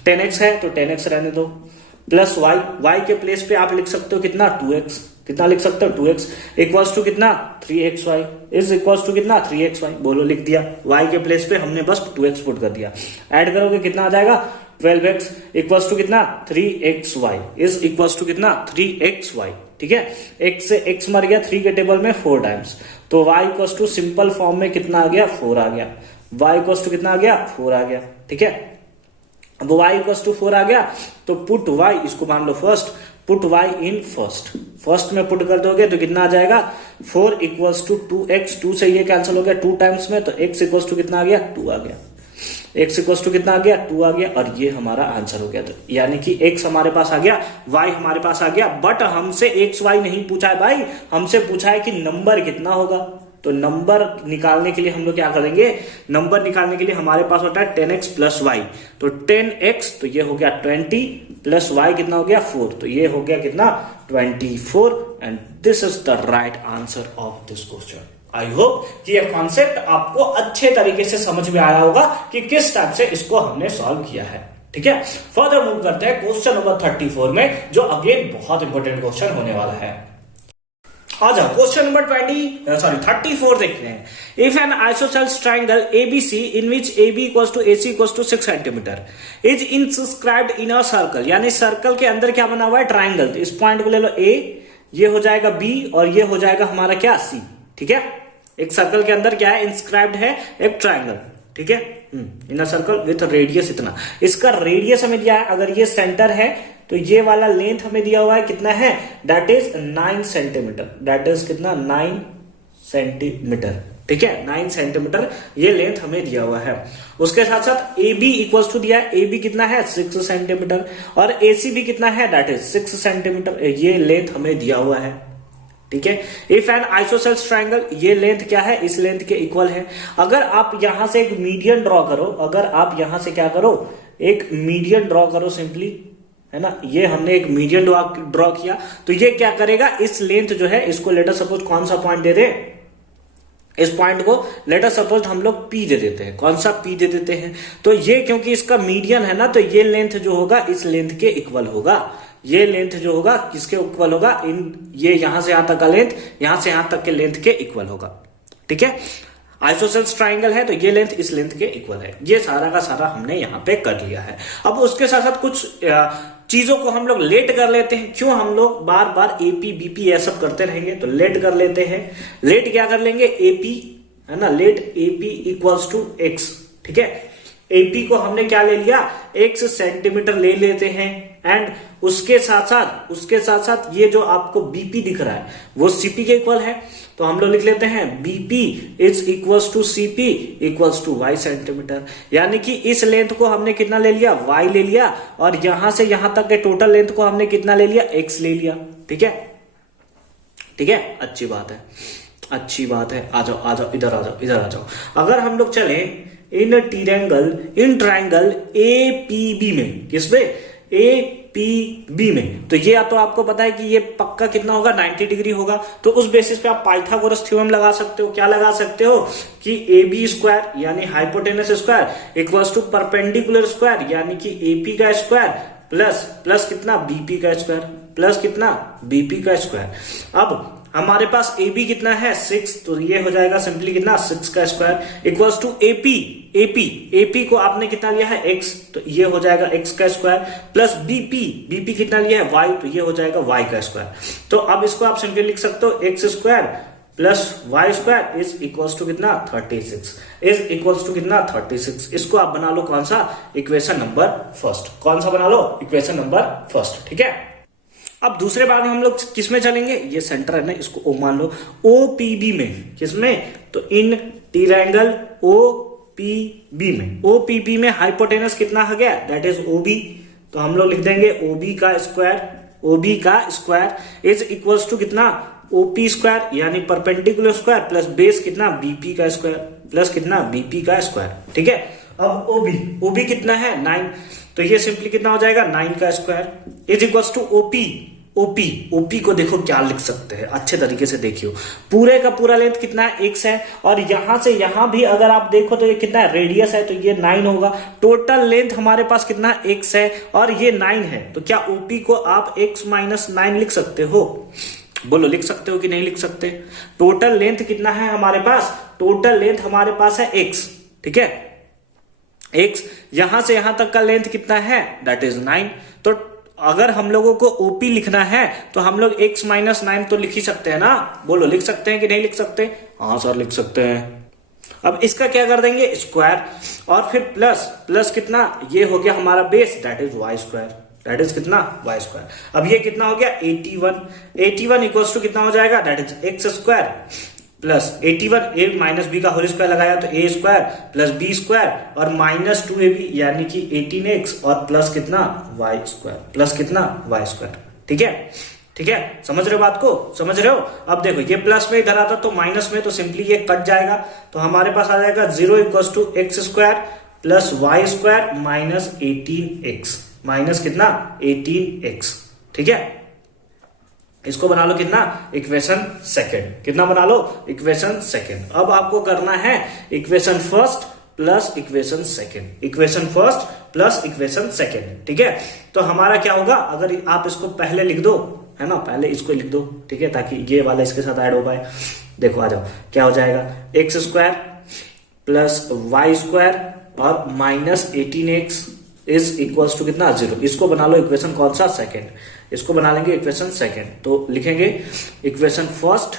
10x है तो 10x रहने दो, प्लस y के प्लेस पे आप लिख सकते हो कितना, 2x, कितना लिख सकते हो, 2x इक्वल्स टू कितना, 3xy इज इक्वल्स टू कितना, 3xy। बोलो लिख दिया, y के प्लेस पे हमने बस 2x पुट कर दिया, ऐड करोगे कितना आ जाएगा, 12x इक्वल्स टू कितना, 3xy इज इक्वल्स टू कितना, 3xy। ठीक है, x से x मर गया 3 के टेबल में 4 टाइम्स, तो y equals to simple form में कितना आ गया, 4 आ गया, y इक्वल्स टू कितना आ गया, 4 आ गया। ठीक है, अब y इक्वल्स टू 4 आ गया तो पुट y, इसको मान लो first, put y in first, first में पुट कर दोगे तो कितना आ जाएगा 4 इक्वल्स टू 2x, 2 से ये कैंसिल हो गया 2 टाइम्स में, तो x इक्वल्स टू कितना आ गया 2 आ गया, x इक्वल्स टू कितना आ गया 2 आ गया, और ये हमारा आंसर हो गया। तो यानी कि x हमारे पास आ गया, y हमारे पास आ गया, बट हमसे x y नहीं पूछा है भाई, हमसे पूछा है कि नंबर कितना होगा। तो नंबर निकालने के लिए हम लोग क्या करेंगे, नंबर निकालने के लिए हमारे पास होता है 10x प्लस वाई, तो 10x तो ये हो गया 20 प्लस y कितना हो गया 4, तो ये हो गया कितना 24, and this is the right answer of this question. I hope कि ये कॉन्सेप्ट आपको अच्छे तरीके से समझ में आया होगा कि किस टाइप से इसको हमने सॉल्व किया है। ठीक है, फर्दर मूव करते हैं क्वेश्चन नंबर 34 में, जो अगेन बहुत इंपॉर्टेंट क्वेश्चन होने वाला है। आ जाओ क्वेश्चन नंबर 34 देखते हैं। If an isosceles triangle ABC in which AB equals to AC equals to 6 centimetre is inscribed in a circle, यानी सर्कल के अंदर क्या बना हुआ है ट्राइंगल, तो इस पॉइंट को ले लो A, ये हो जाएगा B और ये हो जाएगा हमारा क्या C। ठीक है, एक सर्कल के अंदर क्या है इंस्क्राइब्ड है एक ट्राइंगल। ठीक है, इन अ सर्कल विथ रेडियस इतना, इसका रेडियस हमें दिया है, अगर ये सेंटर है तो ये वाला लेंथ हमें दिया हुआ है कितना है, that is 9 centimetre, that is कितना 9 सेंटीमीटर। ठीक है, 9 सेंटीमीटर ये लेंथ हमें दिया हुआ है। उसके साथ साथ AB इक्वल्स टू दिया है, AB कितना है 6 सेंटीमीटर, और AC भी कितना है दैट इज 6 सेंटीमीटर, ये लेंथ हमें दिया हुआ है। ठीक है, इफ एन आइसोसेल्स ट्राइंगल, ये लेंथ क्या है इस लेंथ के इक्वल है। अगर आप यहां से एक मीडियन ड्रॉ करो, अगर आप यहां से क्या करो एक मीडियन ड्रॉ करो सिंपली, है ना, ये हमने एक मीडियन ड्रॉ किया, तो ये क्या करेगा इस लेंथ जो है इसको लेटर सपोज कौन सा पॉइंट दे दे, इस पॉइंट को लेटर सपोज हम लोग P दे देते हैं, कौन सा P दे देते हैं, तो ये क्योंकि इसका मीडियन है ना, तो ये लेंथ जो होगा इस लेंथ के इक्वल होगा, ये लेंथ जो होगा किसके इक्वल होगा, इन ये यहां से यहां तक का लेंथ यहां से यहां तक के लेंथ के इक्वल होगा। ठीक है, आइसोसेल्स ट्राइंगल है तो ये लेंथ इस लेंथ के इक्वल है, ये सारा का सारा हमने यहां पे कर लिया है। अब उसके साथ साथ कुछ चीजों को हम लोग लेट कर लेते हैं, क्यों हम लोग बार बार AP BP ये सब करते रहेंगे, तो लेट कर लेते हैं। लेट क्या कर लेंगे AP, है ना, let AP equals to x। ठीक है, AP को हमने क्या ले लिया x सेंटीमीटर ले लेते हैं, एंड उसके साथ साथ ये जो आपको BP दिख रहा है वो CP के इक्वल है, तो हम लोग लिख लेते हैं BP is equals to CP equals to y centimetre, यानी कि इस लेंथ को हमने कितना ले लिया y ले लिया, और यहां से यहां तक के टोटल लेंथ को हमने कितना ले लिया x ले लिया। ठीक है, ठीक है, अच्छी बात है, अच्छी बात है। आ जाओ इधर आ जाओ। अगर हम लोग चले इन ट्राइंगल APB में, किसमें APB में, तो ये तो आपको पता है कि ये पक्का कितना होगा 90 डिग्री होगा, तो उस बेसिस पे आप पाइथागोरस थ्योरम लगा सकते हो। क्या लगा सकते हो कि AB स्क्वायर यानी hypotenuse square equals to perpendicular square यानी कि AP का स्क्वायर प्लस कितना BP का स्क्वायर प्लस कितना BP का स्क्वायर। अब हमारे पास AB कितना है 6, तो ये हो जाएगा सिंपली कितना 6 का स्क्वायर इक्वल्स टू AP को आपने कितना लिया है x, तो ये हो जाएगा x का स्क्वायर प्लस BP कितना लिया है y, तो ये हो जाएगा y का स्क्वायर। तो अब इसको आप सिंपली लिख सकते हो x square plus y square is equals to कितना 36, इज इक्वल्स टू कितना 36। इसको आप बना लो कौन सा इक्वेशन नंबर फर्स्ट, कौन सा बना लो इक्वेशन नंबर फर्स्ट। ठीक है, अब दूसरे बार हम लोग किस में चलेंगे, ये सेंटर है ना, इसको O मान लो, OPB में, किसमें, तो इन ट्रायंगल OPB में, OPB में हाइपोटेनस कितना हो गया दैट इज OB, तो हम लोग लिख देंगे OB का स्क्वायर इज इक्वल्स टू कितना OP स्क्वायर यानी परपेंडिकुलर स्क्वायर प्लस बेस कितना BP का स्क्वायर प्लस कितना BP का स्क्वायर। ठीक है, अब OB कितना है 9, तो ये सिंपली कितना हो जाएगा 9 का square is equals to OP को देखो क्या लिख सकते हैं, अच्छे तरीके से देखियो, पूरे का पूरा लेंथ कितना है x है, और यहां से यहां भी अगर आप देखो तो ये कितना है रेडियस है, तो ये 9 होगा। टोटल लेंथ हमारे पास कितना x है और ये 9 है, तो क्या OP को आप x माइनस 9 लिख सकते हो, बोलो लिख सकते हो कि नहीं लिख सकते। टोटल लेंथ कितना है हमारे पास, टोटल लेंथ हमारे पास है x। ठीक है, x यहां से यहां तक का लेंथ कितना है दैट इज 9, तो अगर हम लोगों को OP लिखना है तो हम लोग x माइनस 9 तो लिख ही सकते हैं ना, बोलो लिख सकते हैं कि नहीं लिख सकते। हाँ सर लिख सकते हैं। अब इसका क्या कर देंगे स्क्वायर, और फिर प्लस कितना, ये हो गया हमारा base that is y square. That is कितना वाई स्क्वायर। अब ये कितना हो गया 81 इक्वल्स टू कितना हो जाएगा that is x square plus 81 a minus b का होल स्क्वायर लगाया तो a square plus b square और माइनस 2ab यानी कि 18x और प्लस कितना वाई स्क्वायर प्लस कितना वाई स्क्वायर। ठीक है, ठीक है, समझ रहे हो बात को, समझ रहे हो। अब देखो ये प्लस में इधर आता तो माइनस में, तो सिंपली ये कट जाएगा तो हमारे पास आ जाएगा 0 equals to x square plus y square minus 18x minus कितना 18x। ठीक है, इसको बना लो कितना इक्वेशन सेकंड, कितना बना लो इक्वेशन सेकंड। अब आपको करना है equation first plus equation second, equation first plus equation second. ठीक है, तो हमारा क्या होगा, अगर आप इसको पहले लिख दो है ना, पहले इसको लिख दो, ठीक है, ताकि ये वाला इसके साथ ऐड हो पाए। देखो आ जाओ, क्या हो जाएगा x square plus y square और minus 18x is equals to कितना 0। इसको बना लो इक्वेशन कौन सा सेकंड, इसको बना लेंगे इक्वेशन सेकंड। तो लिखेंगे इक्वेशन फर्स्ट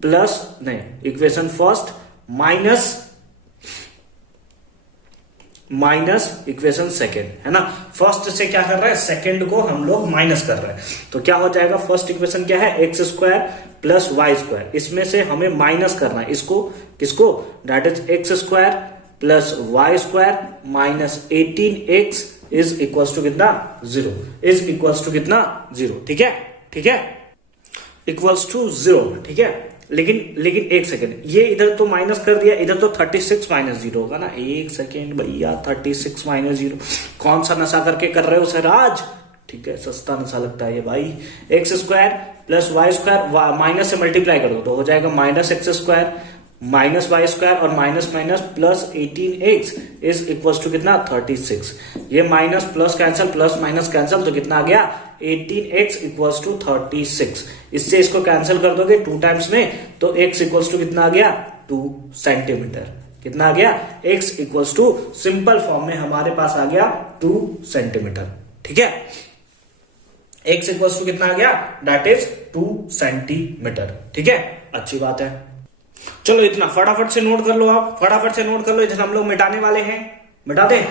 प्लस नहीं equation first minus equation second, है ना। फर्स्ट से क्या कर रहे हैं, सेकंड को हम लोग माइनस कर रहे हैं, तो क्या हो जाएगा फर्स्ट इक्वेशन क्या है x square plus y square, इसमें से हमें माइनस करना है इसको, किसको that is x square plus y square minus 18x is equals to कितना 0, इज इक्वल्स टू कितना 0। ठीक है, ठीक है, इक्वल्स टू 0। ठीक है, लेकिन एक सेकेंड, ये इधर तो माइनस कर दिया, इधर तो 36 माइनस 0 होगा ना। एक सेकेंड भैया, 36 माइनस 0 कौन सा नशा करके कर रहे हो सर आज। ठीक है, सस्ता नशा लगता है ये भाई। X square plus y square minus से मल्टीप्लाई कर दो तो हो जाएगा minus x square minus y square और minus minus plus 18x is equals to कितना 36। ये minus plus cancel plus minus cancel तो कितना आ गया 18x इक्वल्स टू 36। इससे इसको कैंसिल कर दोगे 2 टाइम्स में तो x इक्वल्स टू कितना आ गया 2 सेंटीमीटर। कितना आ गया x equals to simple form में हमारे पास आ गया 2 सेंटीमीटर। ठीक है, x इक्वल्स टू कितना आ गया दैट इज 2 सेंटीमीटर। ठीक है, अच्छी बात है। चलो इतना फटाफट से नोट कर लो, आप फटाफट से नोट कर लो, इधर हम लोग मिटाने वाले हैं। मिटा दें,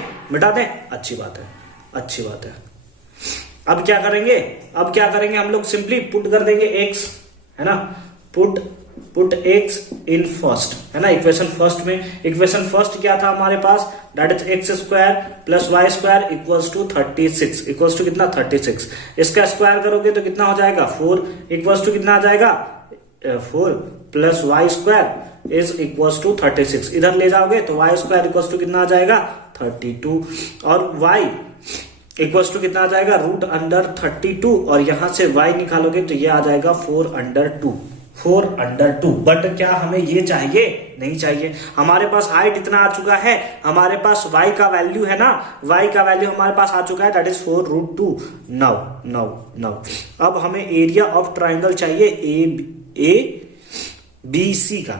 अच्छी बात है, अच्छी बात है। अब क्या करेंगे हम लोग सिंपली पुट कर देंगे x, है ना, पुट x इन फर्स्ट, है ना, इक्वेशन फर्स्ट में। इक्वेशन फर्स्ट क्या था हमारे पास that is x square plus y square equals to 36, equals to कितना 36। इसका स्क्वायर करोगे तो कितना हो जाएगा 4 इक्वल्स टू कितना आ जाएगा 4 plus y square is equals to 36। इधर ले जाओगे तो वाई स्क्वायर इक्वल्स टू कितना आ जाएगा 32 और वाई इक्वल्स टू कितना आ जाएगा रूट अंडर 32 और यहां से y निकालोगे तो ये आ जाएगा 4/2। बट क्या हमें ये चाहिए, नहीं चाहिए। हमारे पास हाइट इतना आ चुका है, हमारे पास y का वैल्यू है ना, y का वैल्यू हमारे पास आ चुका है दैट इज 4/2। नाउ अब हमें एरिया ऑफ ट्राइंगल चाहिए ABC का,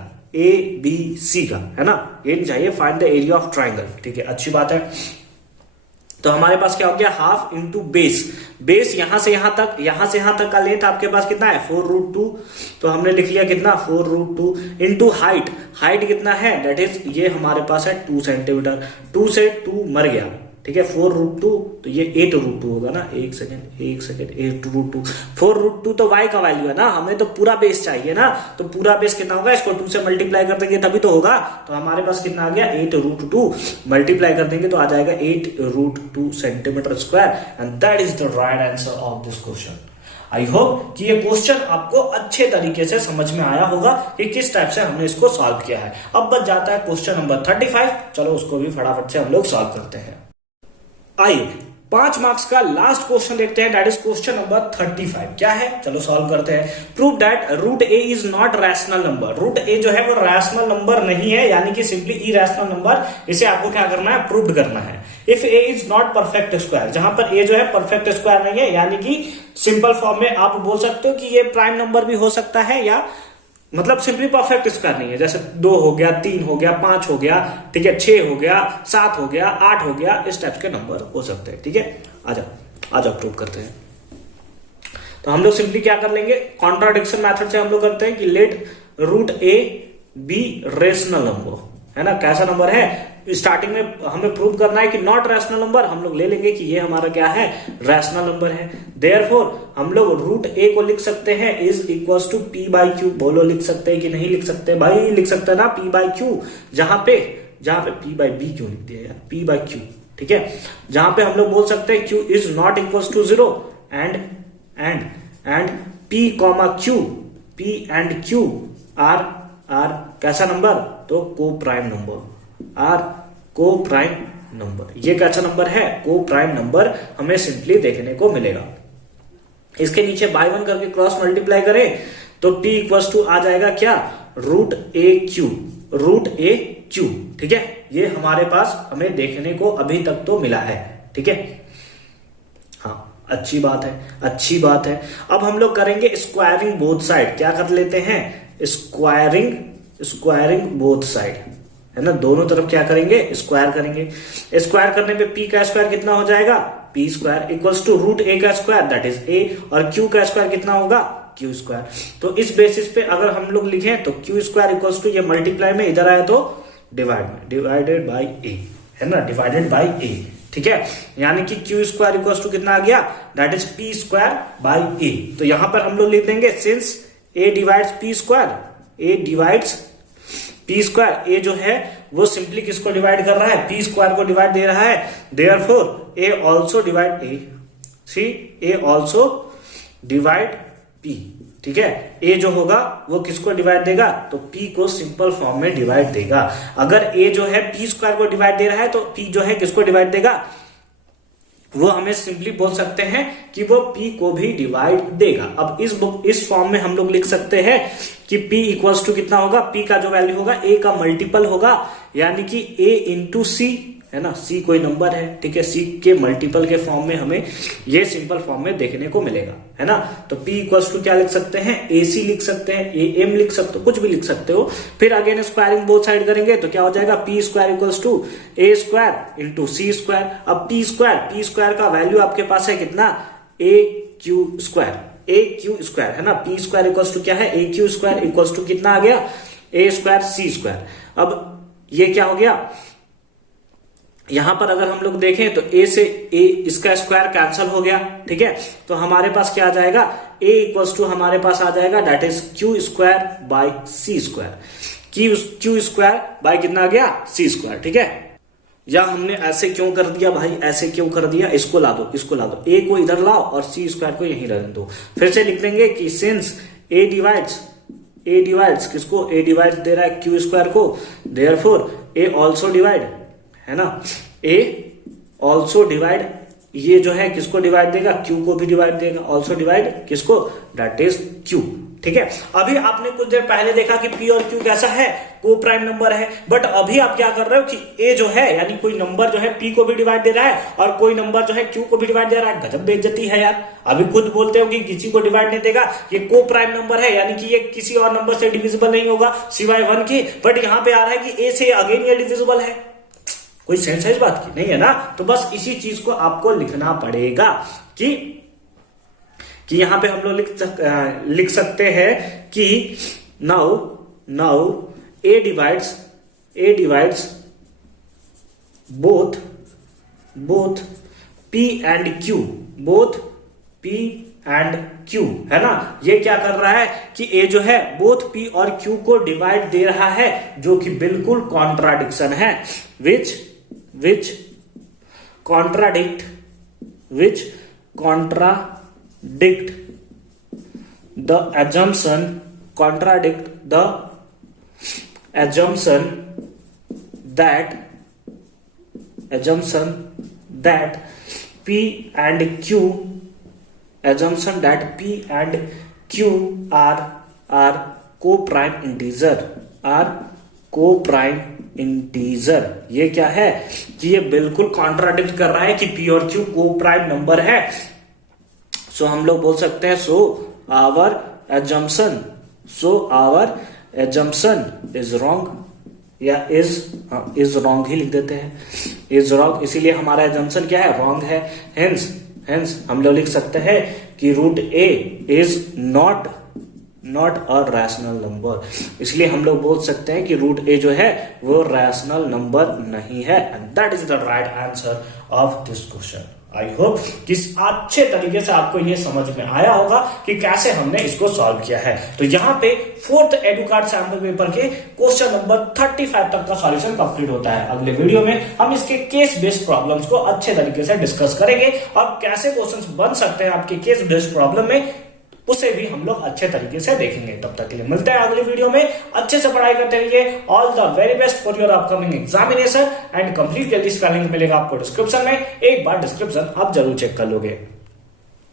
है ना, ये नहीं चाहिए, find the area of triangle. ठीक है, अच्छी बात है। तो हमारे पास क्या हो गया हाफ इंटू बेस यहां से यहां तक का लेंथ आपके पास कितना है 4/2, तो हमने लिख लिया कितना 4/2 इंटू हाइट कितना है दैट इज ये हमारे पास है 2 सेंटीमीटर। 2 से 2 मर गया, ठीक है, 4/2 तो ये 8/2 होगा ना। एक सेकेंड 8/2 4/2 तो y का वैल्यू है ना, हमें तो पूरा बेस चाहिए ना, तो पूरा बेस कितना होगा, इसको 2 से मल्टीप्लाई कर देंगे तभी तो होगा। तो हमारे पास कितना आ गया 8/2 मल्टीप्लाई कर देंगे तो आ जाएगा 8/2 centimetre square and that is the right answer of this question. I hope कि ये क्वेश्चन आपको अच्छे तरीके से समझ में आया होगा कि किस टाइप से हमने इसको सॉल्व किया है। अब बच जाता है क्वेश्चन नंबर 35, चलो उसको भी फटाफट से हम लोग सॉल्व करते हैं। आइए 5 मार्क्स का लास्ट क्वेश्चन देखते हैं, दैट इज क्वेश्चन नंबर 35। क्या है, चलो सॉल्व करते हैं। Prove that root a is not rational number. Root a जो है वो रैशनल नंबर नहीं है, यानी कि सिंपली इरैशनल नंबर। इसे आपको क्या करना है, प्रूव करना है। If A is not perfect square, जहां पर ए जो है परफेक्ट स्क्वायर नहीं है, यानी कि सिंपल फॉर्म में आप बोल सकते हो कि ये प्राइम नंबर भी हो सकता है या मतलब सिंपली परफेक्ट स्क्वायर नहीं है। जैसे 2 हो गया, 3 हो गया, 5 हो गया, ठीक है, 6 हो गया, 7 हो गया, 8 हो गया, इस टाइप के नंबर हो सकते हैं। ठीक है, आ जाओ प्रूव करते हैं। तो हम लोग सिंपली क्या कर लेंगे, कॉन्ट्राडिक्शन मेथड से हम लोग करते हैं कि let root a be rational number, है ना। कैसा नंबर है, स्टार्टिंग में हमें प्रूव करना है कि नॉट रैशनल नंबर, हम लोग ले लेंगे कि ये हमारा क्या है, रैशनल नंबर है। देयरफॉर हम लोग रूट ए को लिख सकते हैं is equal to p by q. बोलो लिख सकते हैं कि नहीं लिख सकते? भाई लिख सकते हैं ना, पी बाई क्यू। जहां पे पी बाई बी क्यों लिख दिया यार, पी बाई क्यू, ठीक है। जहां पे हम लोग बोल सकते हैं q is not equal to 0 and p comma q, p and q are कैसा नंबर, तो co prime number, are co prime number. ये कैसा नंबर है, को प्राइम नंबर हमें सिंपली देखने को मिलेगा। इसके नीचे बाय 1 करके क्रॉस मल्टीप्लाई करें तो t इक्वल टू आ जाएगा क्या, रूट ए क्यू, ठीक है। ये हमारे पास हमें देखने को अभी तक तो मिला है, ठीक है। हाँ, अच्छी बात है। अब हम लोग करेंगे स्क्वायरिंग बोथ साइड। क्या कर लेते हैं, स्क्वायरिंग बोथ साइड, है ना। दोनों तरफ क्या करेंगे, स्क्वायर करेंगे। स्क्वायर करने पे p का स्क्वायर कितना हो जाएगा, p square equals to root a का स्क्वायर दैट इज ए, और q का स्क्वायर कितना होगा, क्यू स्क्वायर। तो इस बेसिस पे अगर हम लोग लिखें तो क्यू स्क्वायर इक्वल्स टू, ये मल्टीप्लाई में इधर आया तो डिवाइडेड बाई ए, है ना, डिवाइडेड बाई ए, ठीक है। यानी कि क्यू स्क्वायर इक्वल्स टू कितना आ गया, that is p square by a. तो यहां पर हम लोग लिख देंगे since a divides p square, a जो है वो सिंपली किसको डिवाइड कर रहा है, पी स्क्वायर को डिवाइड दे रहा है। Therefore a also divide a also divide p, ठीक है। ए जो होगा वो किसको डिवाइड देगा, तो पी को सिंपल फॉर्म में डिवाइड देगा। अगर ए जो है पी स्क्वायर को डिवाइड दे रहा है तो पी जो है किसको डिवाइड देगा, वो हमें सिंपली बोल सकते हैं कि वो p को भी डिवाइड देगा। अब इस फॉर्म में हम लोग लिख सकते हैं कि p इक्वल्स टू कितना होगा, p का जो वैल्यू होगा a का मल्टीपल होगा, यानी कि a इंटू सी, है ना। c कोई नंबर है, ठीक है, c के मल्टीपल के फॉर्म में हमें ये सिंपल फॉर्म में देखने को मिलेगा, है ना। तो p इक्वल्स टू क्या लिख सकते हैं, ac लिख सकते हैं, am लिख सकते हो, कुछ भी लिख सकते हो। फिर अगेन स्क्वायरिंग बोथ साइड करेंगे तो क्या हो जाएगा, p square equals to a square into c square. अब p स्क्वायर का वैल्यू आपके पास है कितना, a क्यू स्क्वायर, है ना। p स्क्वायर इक्वल्स टू क्या है, a q square equals to कितना आ गया, a स्क्वायर सी स्क्वायर। अब ये क्या हो गया, यहां पर अगर हम लोग देखें तो a से a इसका स्क्वायर कैंसिल हो गया, ठीक है। तो हमारे पास क्या आ जाएगा, a इक्वल्स टू हमारे पास आ जाएगा that is q square by c square, q square by कितना आ गया, सी स्क्वायर, ठीक है। या हमने ऐसे क्यों कर दिया भाई, ऐसे क्यों कर दिया, इसको ला दो, a को इधर लाओ और सी स्क्वायर को यहीं रहने दो। फिर से लिख देंगे कि सिंस a डिवाइड्स किसको, a डिवाइड्स दे रहा है क्यू स्क्वायर को, देयरफॉर a ऑल्सो डिवाइड, है ना, a ऑल्सो डिवाइड, ये जो है किसको डिवाइड देगा, q को भी डिवाइड देगा, ऑल्सो डिवाइड किसको, दैट इज q, ठीक है। अभी आपने कुछ देर पहले देखा कि p और q कैसा है, को प्राइम नंबर है। बट अभी आप क्या कर रहे हो कि a जो है यानी कोई नंबर जो है p को भी डिवाइड दे रहा है और कोई नंबर जो है q को भी डिवाइड दे रहा है। गजब बेइज्जती है यार। अभी खुद बोलते हो कि किसी को डिवाइड नहीं देगा, ये को प्राइम नंबर है यानी कि ये किसी और नंबर से डिविजिबल नहीं होगा सिवाय 1 के। बट यहाँ पे आ रहा है कि a से अगेन ये डिविजिबल है। कोई सेंस है इस बात की, नहीं है ना। तो बस इसी चीज को आपको लिखना पड़ेगा कि यहां पे हम लोग लिख सकते हैं कि now a divides both p and q, both p and q, है ना। ये क्या कर रहा है कि a जो है बोथ p और q को डिवाइड दे रहा है, जो कि बिल्कुल कॉन्ट्राडिक्शन है, which contradict the assumption that p and q are co-prime integer. ये क्या है कि ये बिल्कुल कॉन्ट्राडिक्ट कर रहा है कि p और q को प्राइम नंबर है। सो हम लोग बोल सकते हैं so our assumption is wrong, या इज रॉन्ग ही लिख देते हैं, इज रॉन्ग। इसीलिए हमारा एजम्पशन क्या है, रॉन्ग है। हेंस हम लोग लिख सकते हैं कि root a is not a rational number. इसलिए हम लोग बोल सकते हैं कि रूट ए जो है वो रैशनल नंबर नहीं है, and that is the right answer of this question. I hope कि अच्छे तरीके से आपको ये समझ में आया होगा कि कैसे हमने इसको सॉल्व किया है। तो यहाँ पे फोर्थ एडुकार्ड सैंपल पेपर के क्वेश्चन नंबर 35 तक का सॉल्यूशन कंप्लीट होता है। अगले वीडियो में हम इसके केस बेस्ड प्रॉब्लम्स को अच्छे तरीके से डिस्कस करेंगे और कैसे क्वेश्चंस बन सकते हैं आपके केस बेस्ड प्रॉब्लम में, उसे भी हम लोग अच्छे तरीके से देखेंगे। तब तक के लिए मिलते हैं अगली वीडियो में। अच्छे से पढ़ाई करते रहिए। All the very best for your upcoming examination and complete जल्दी स्पेलिंग मिलेगा आपको डिस्क्रिप्शन में। एक बार डिस्क्रिप्शन आप जरूर चेक कर लोगे।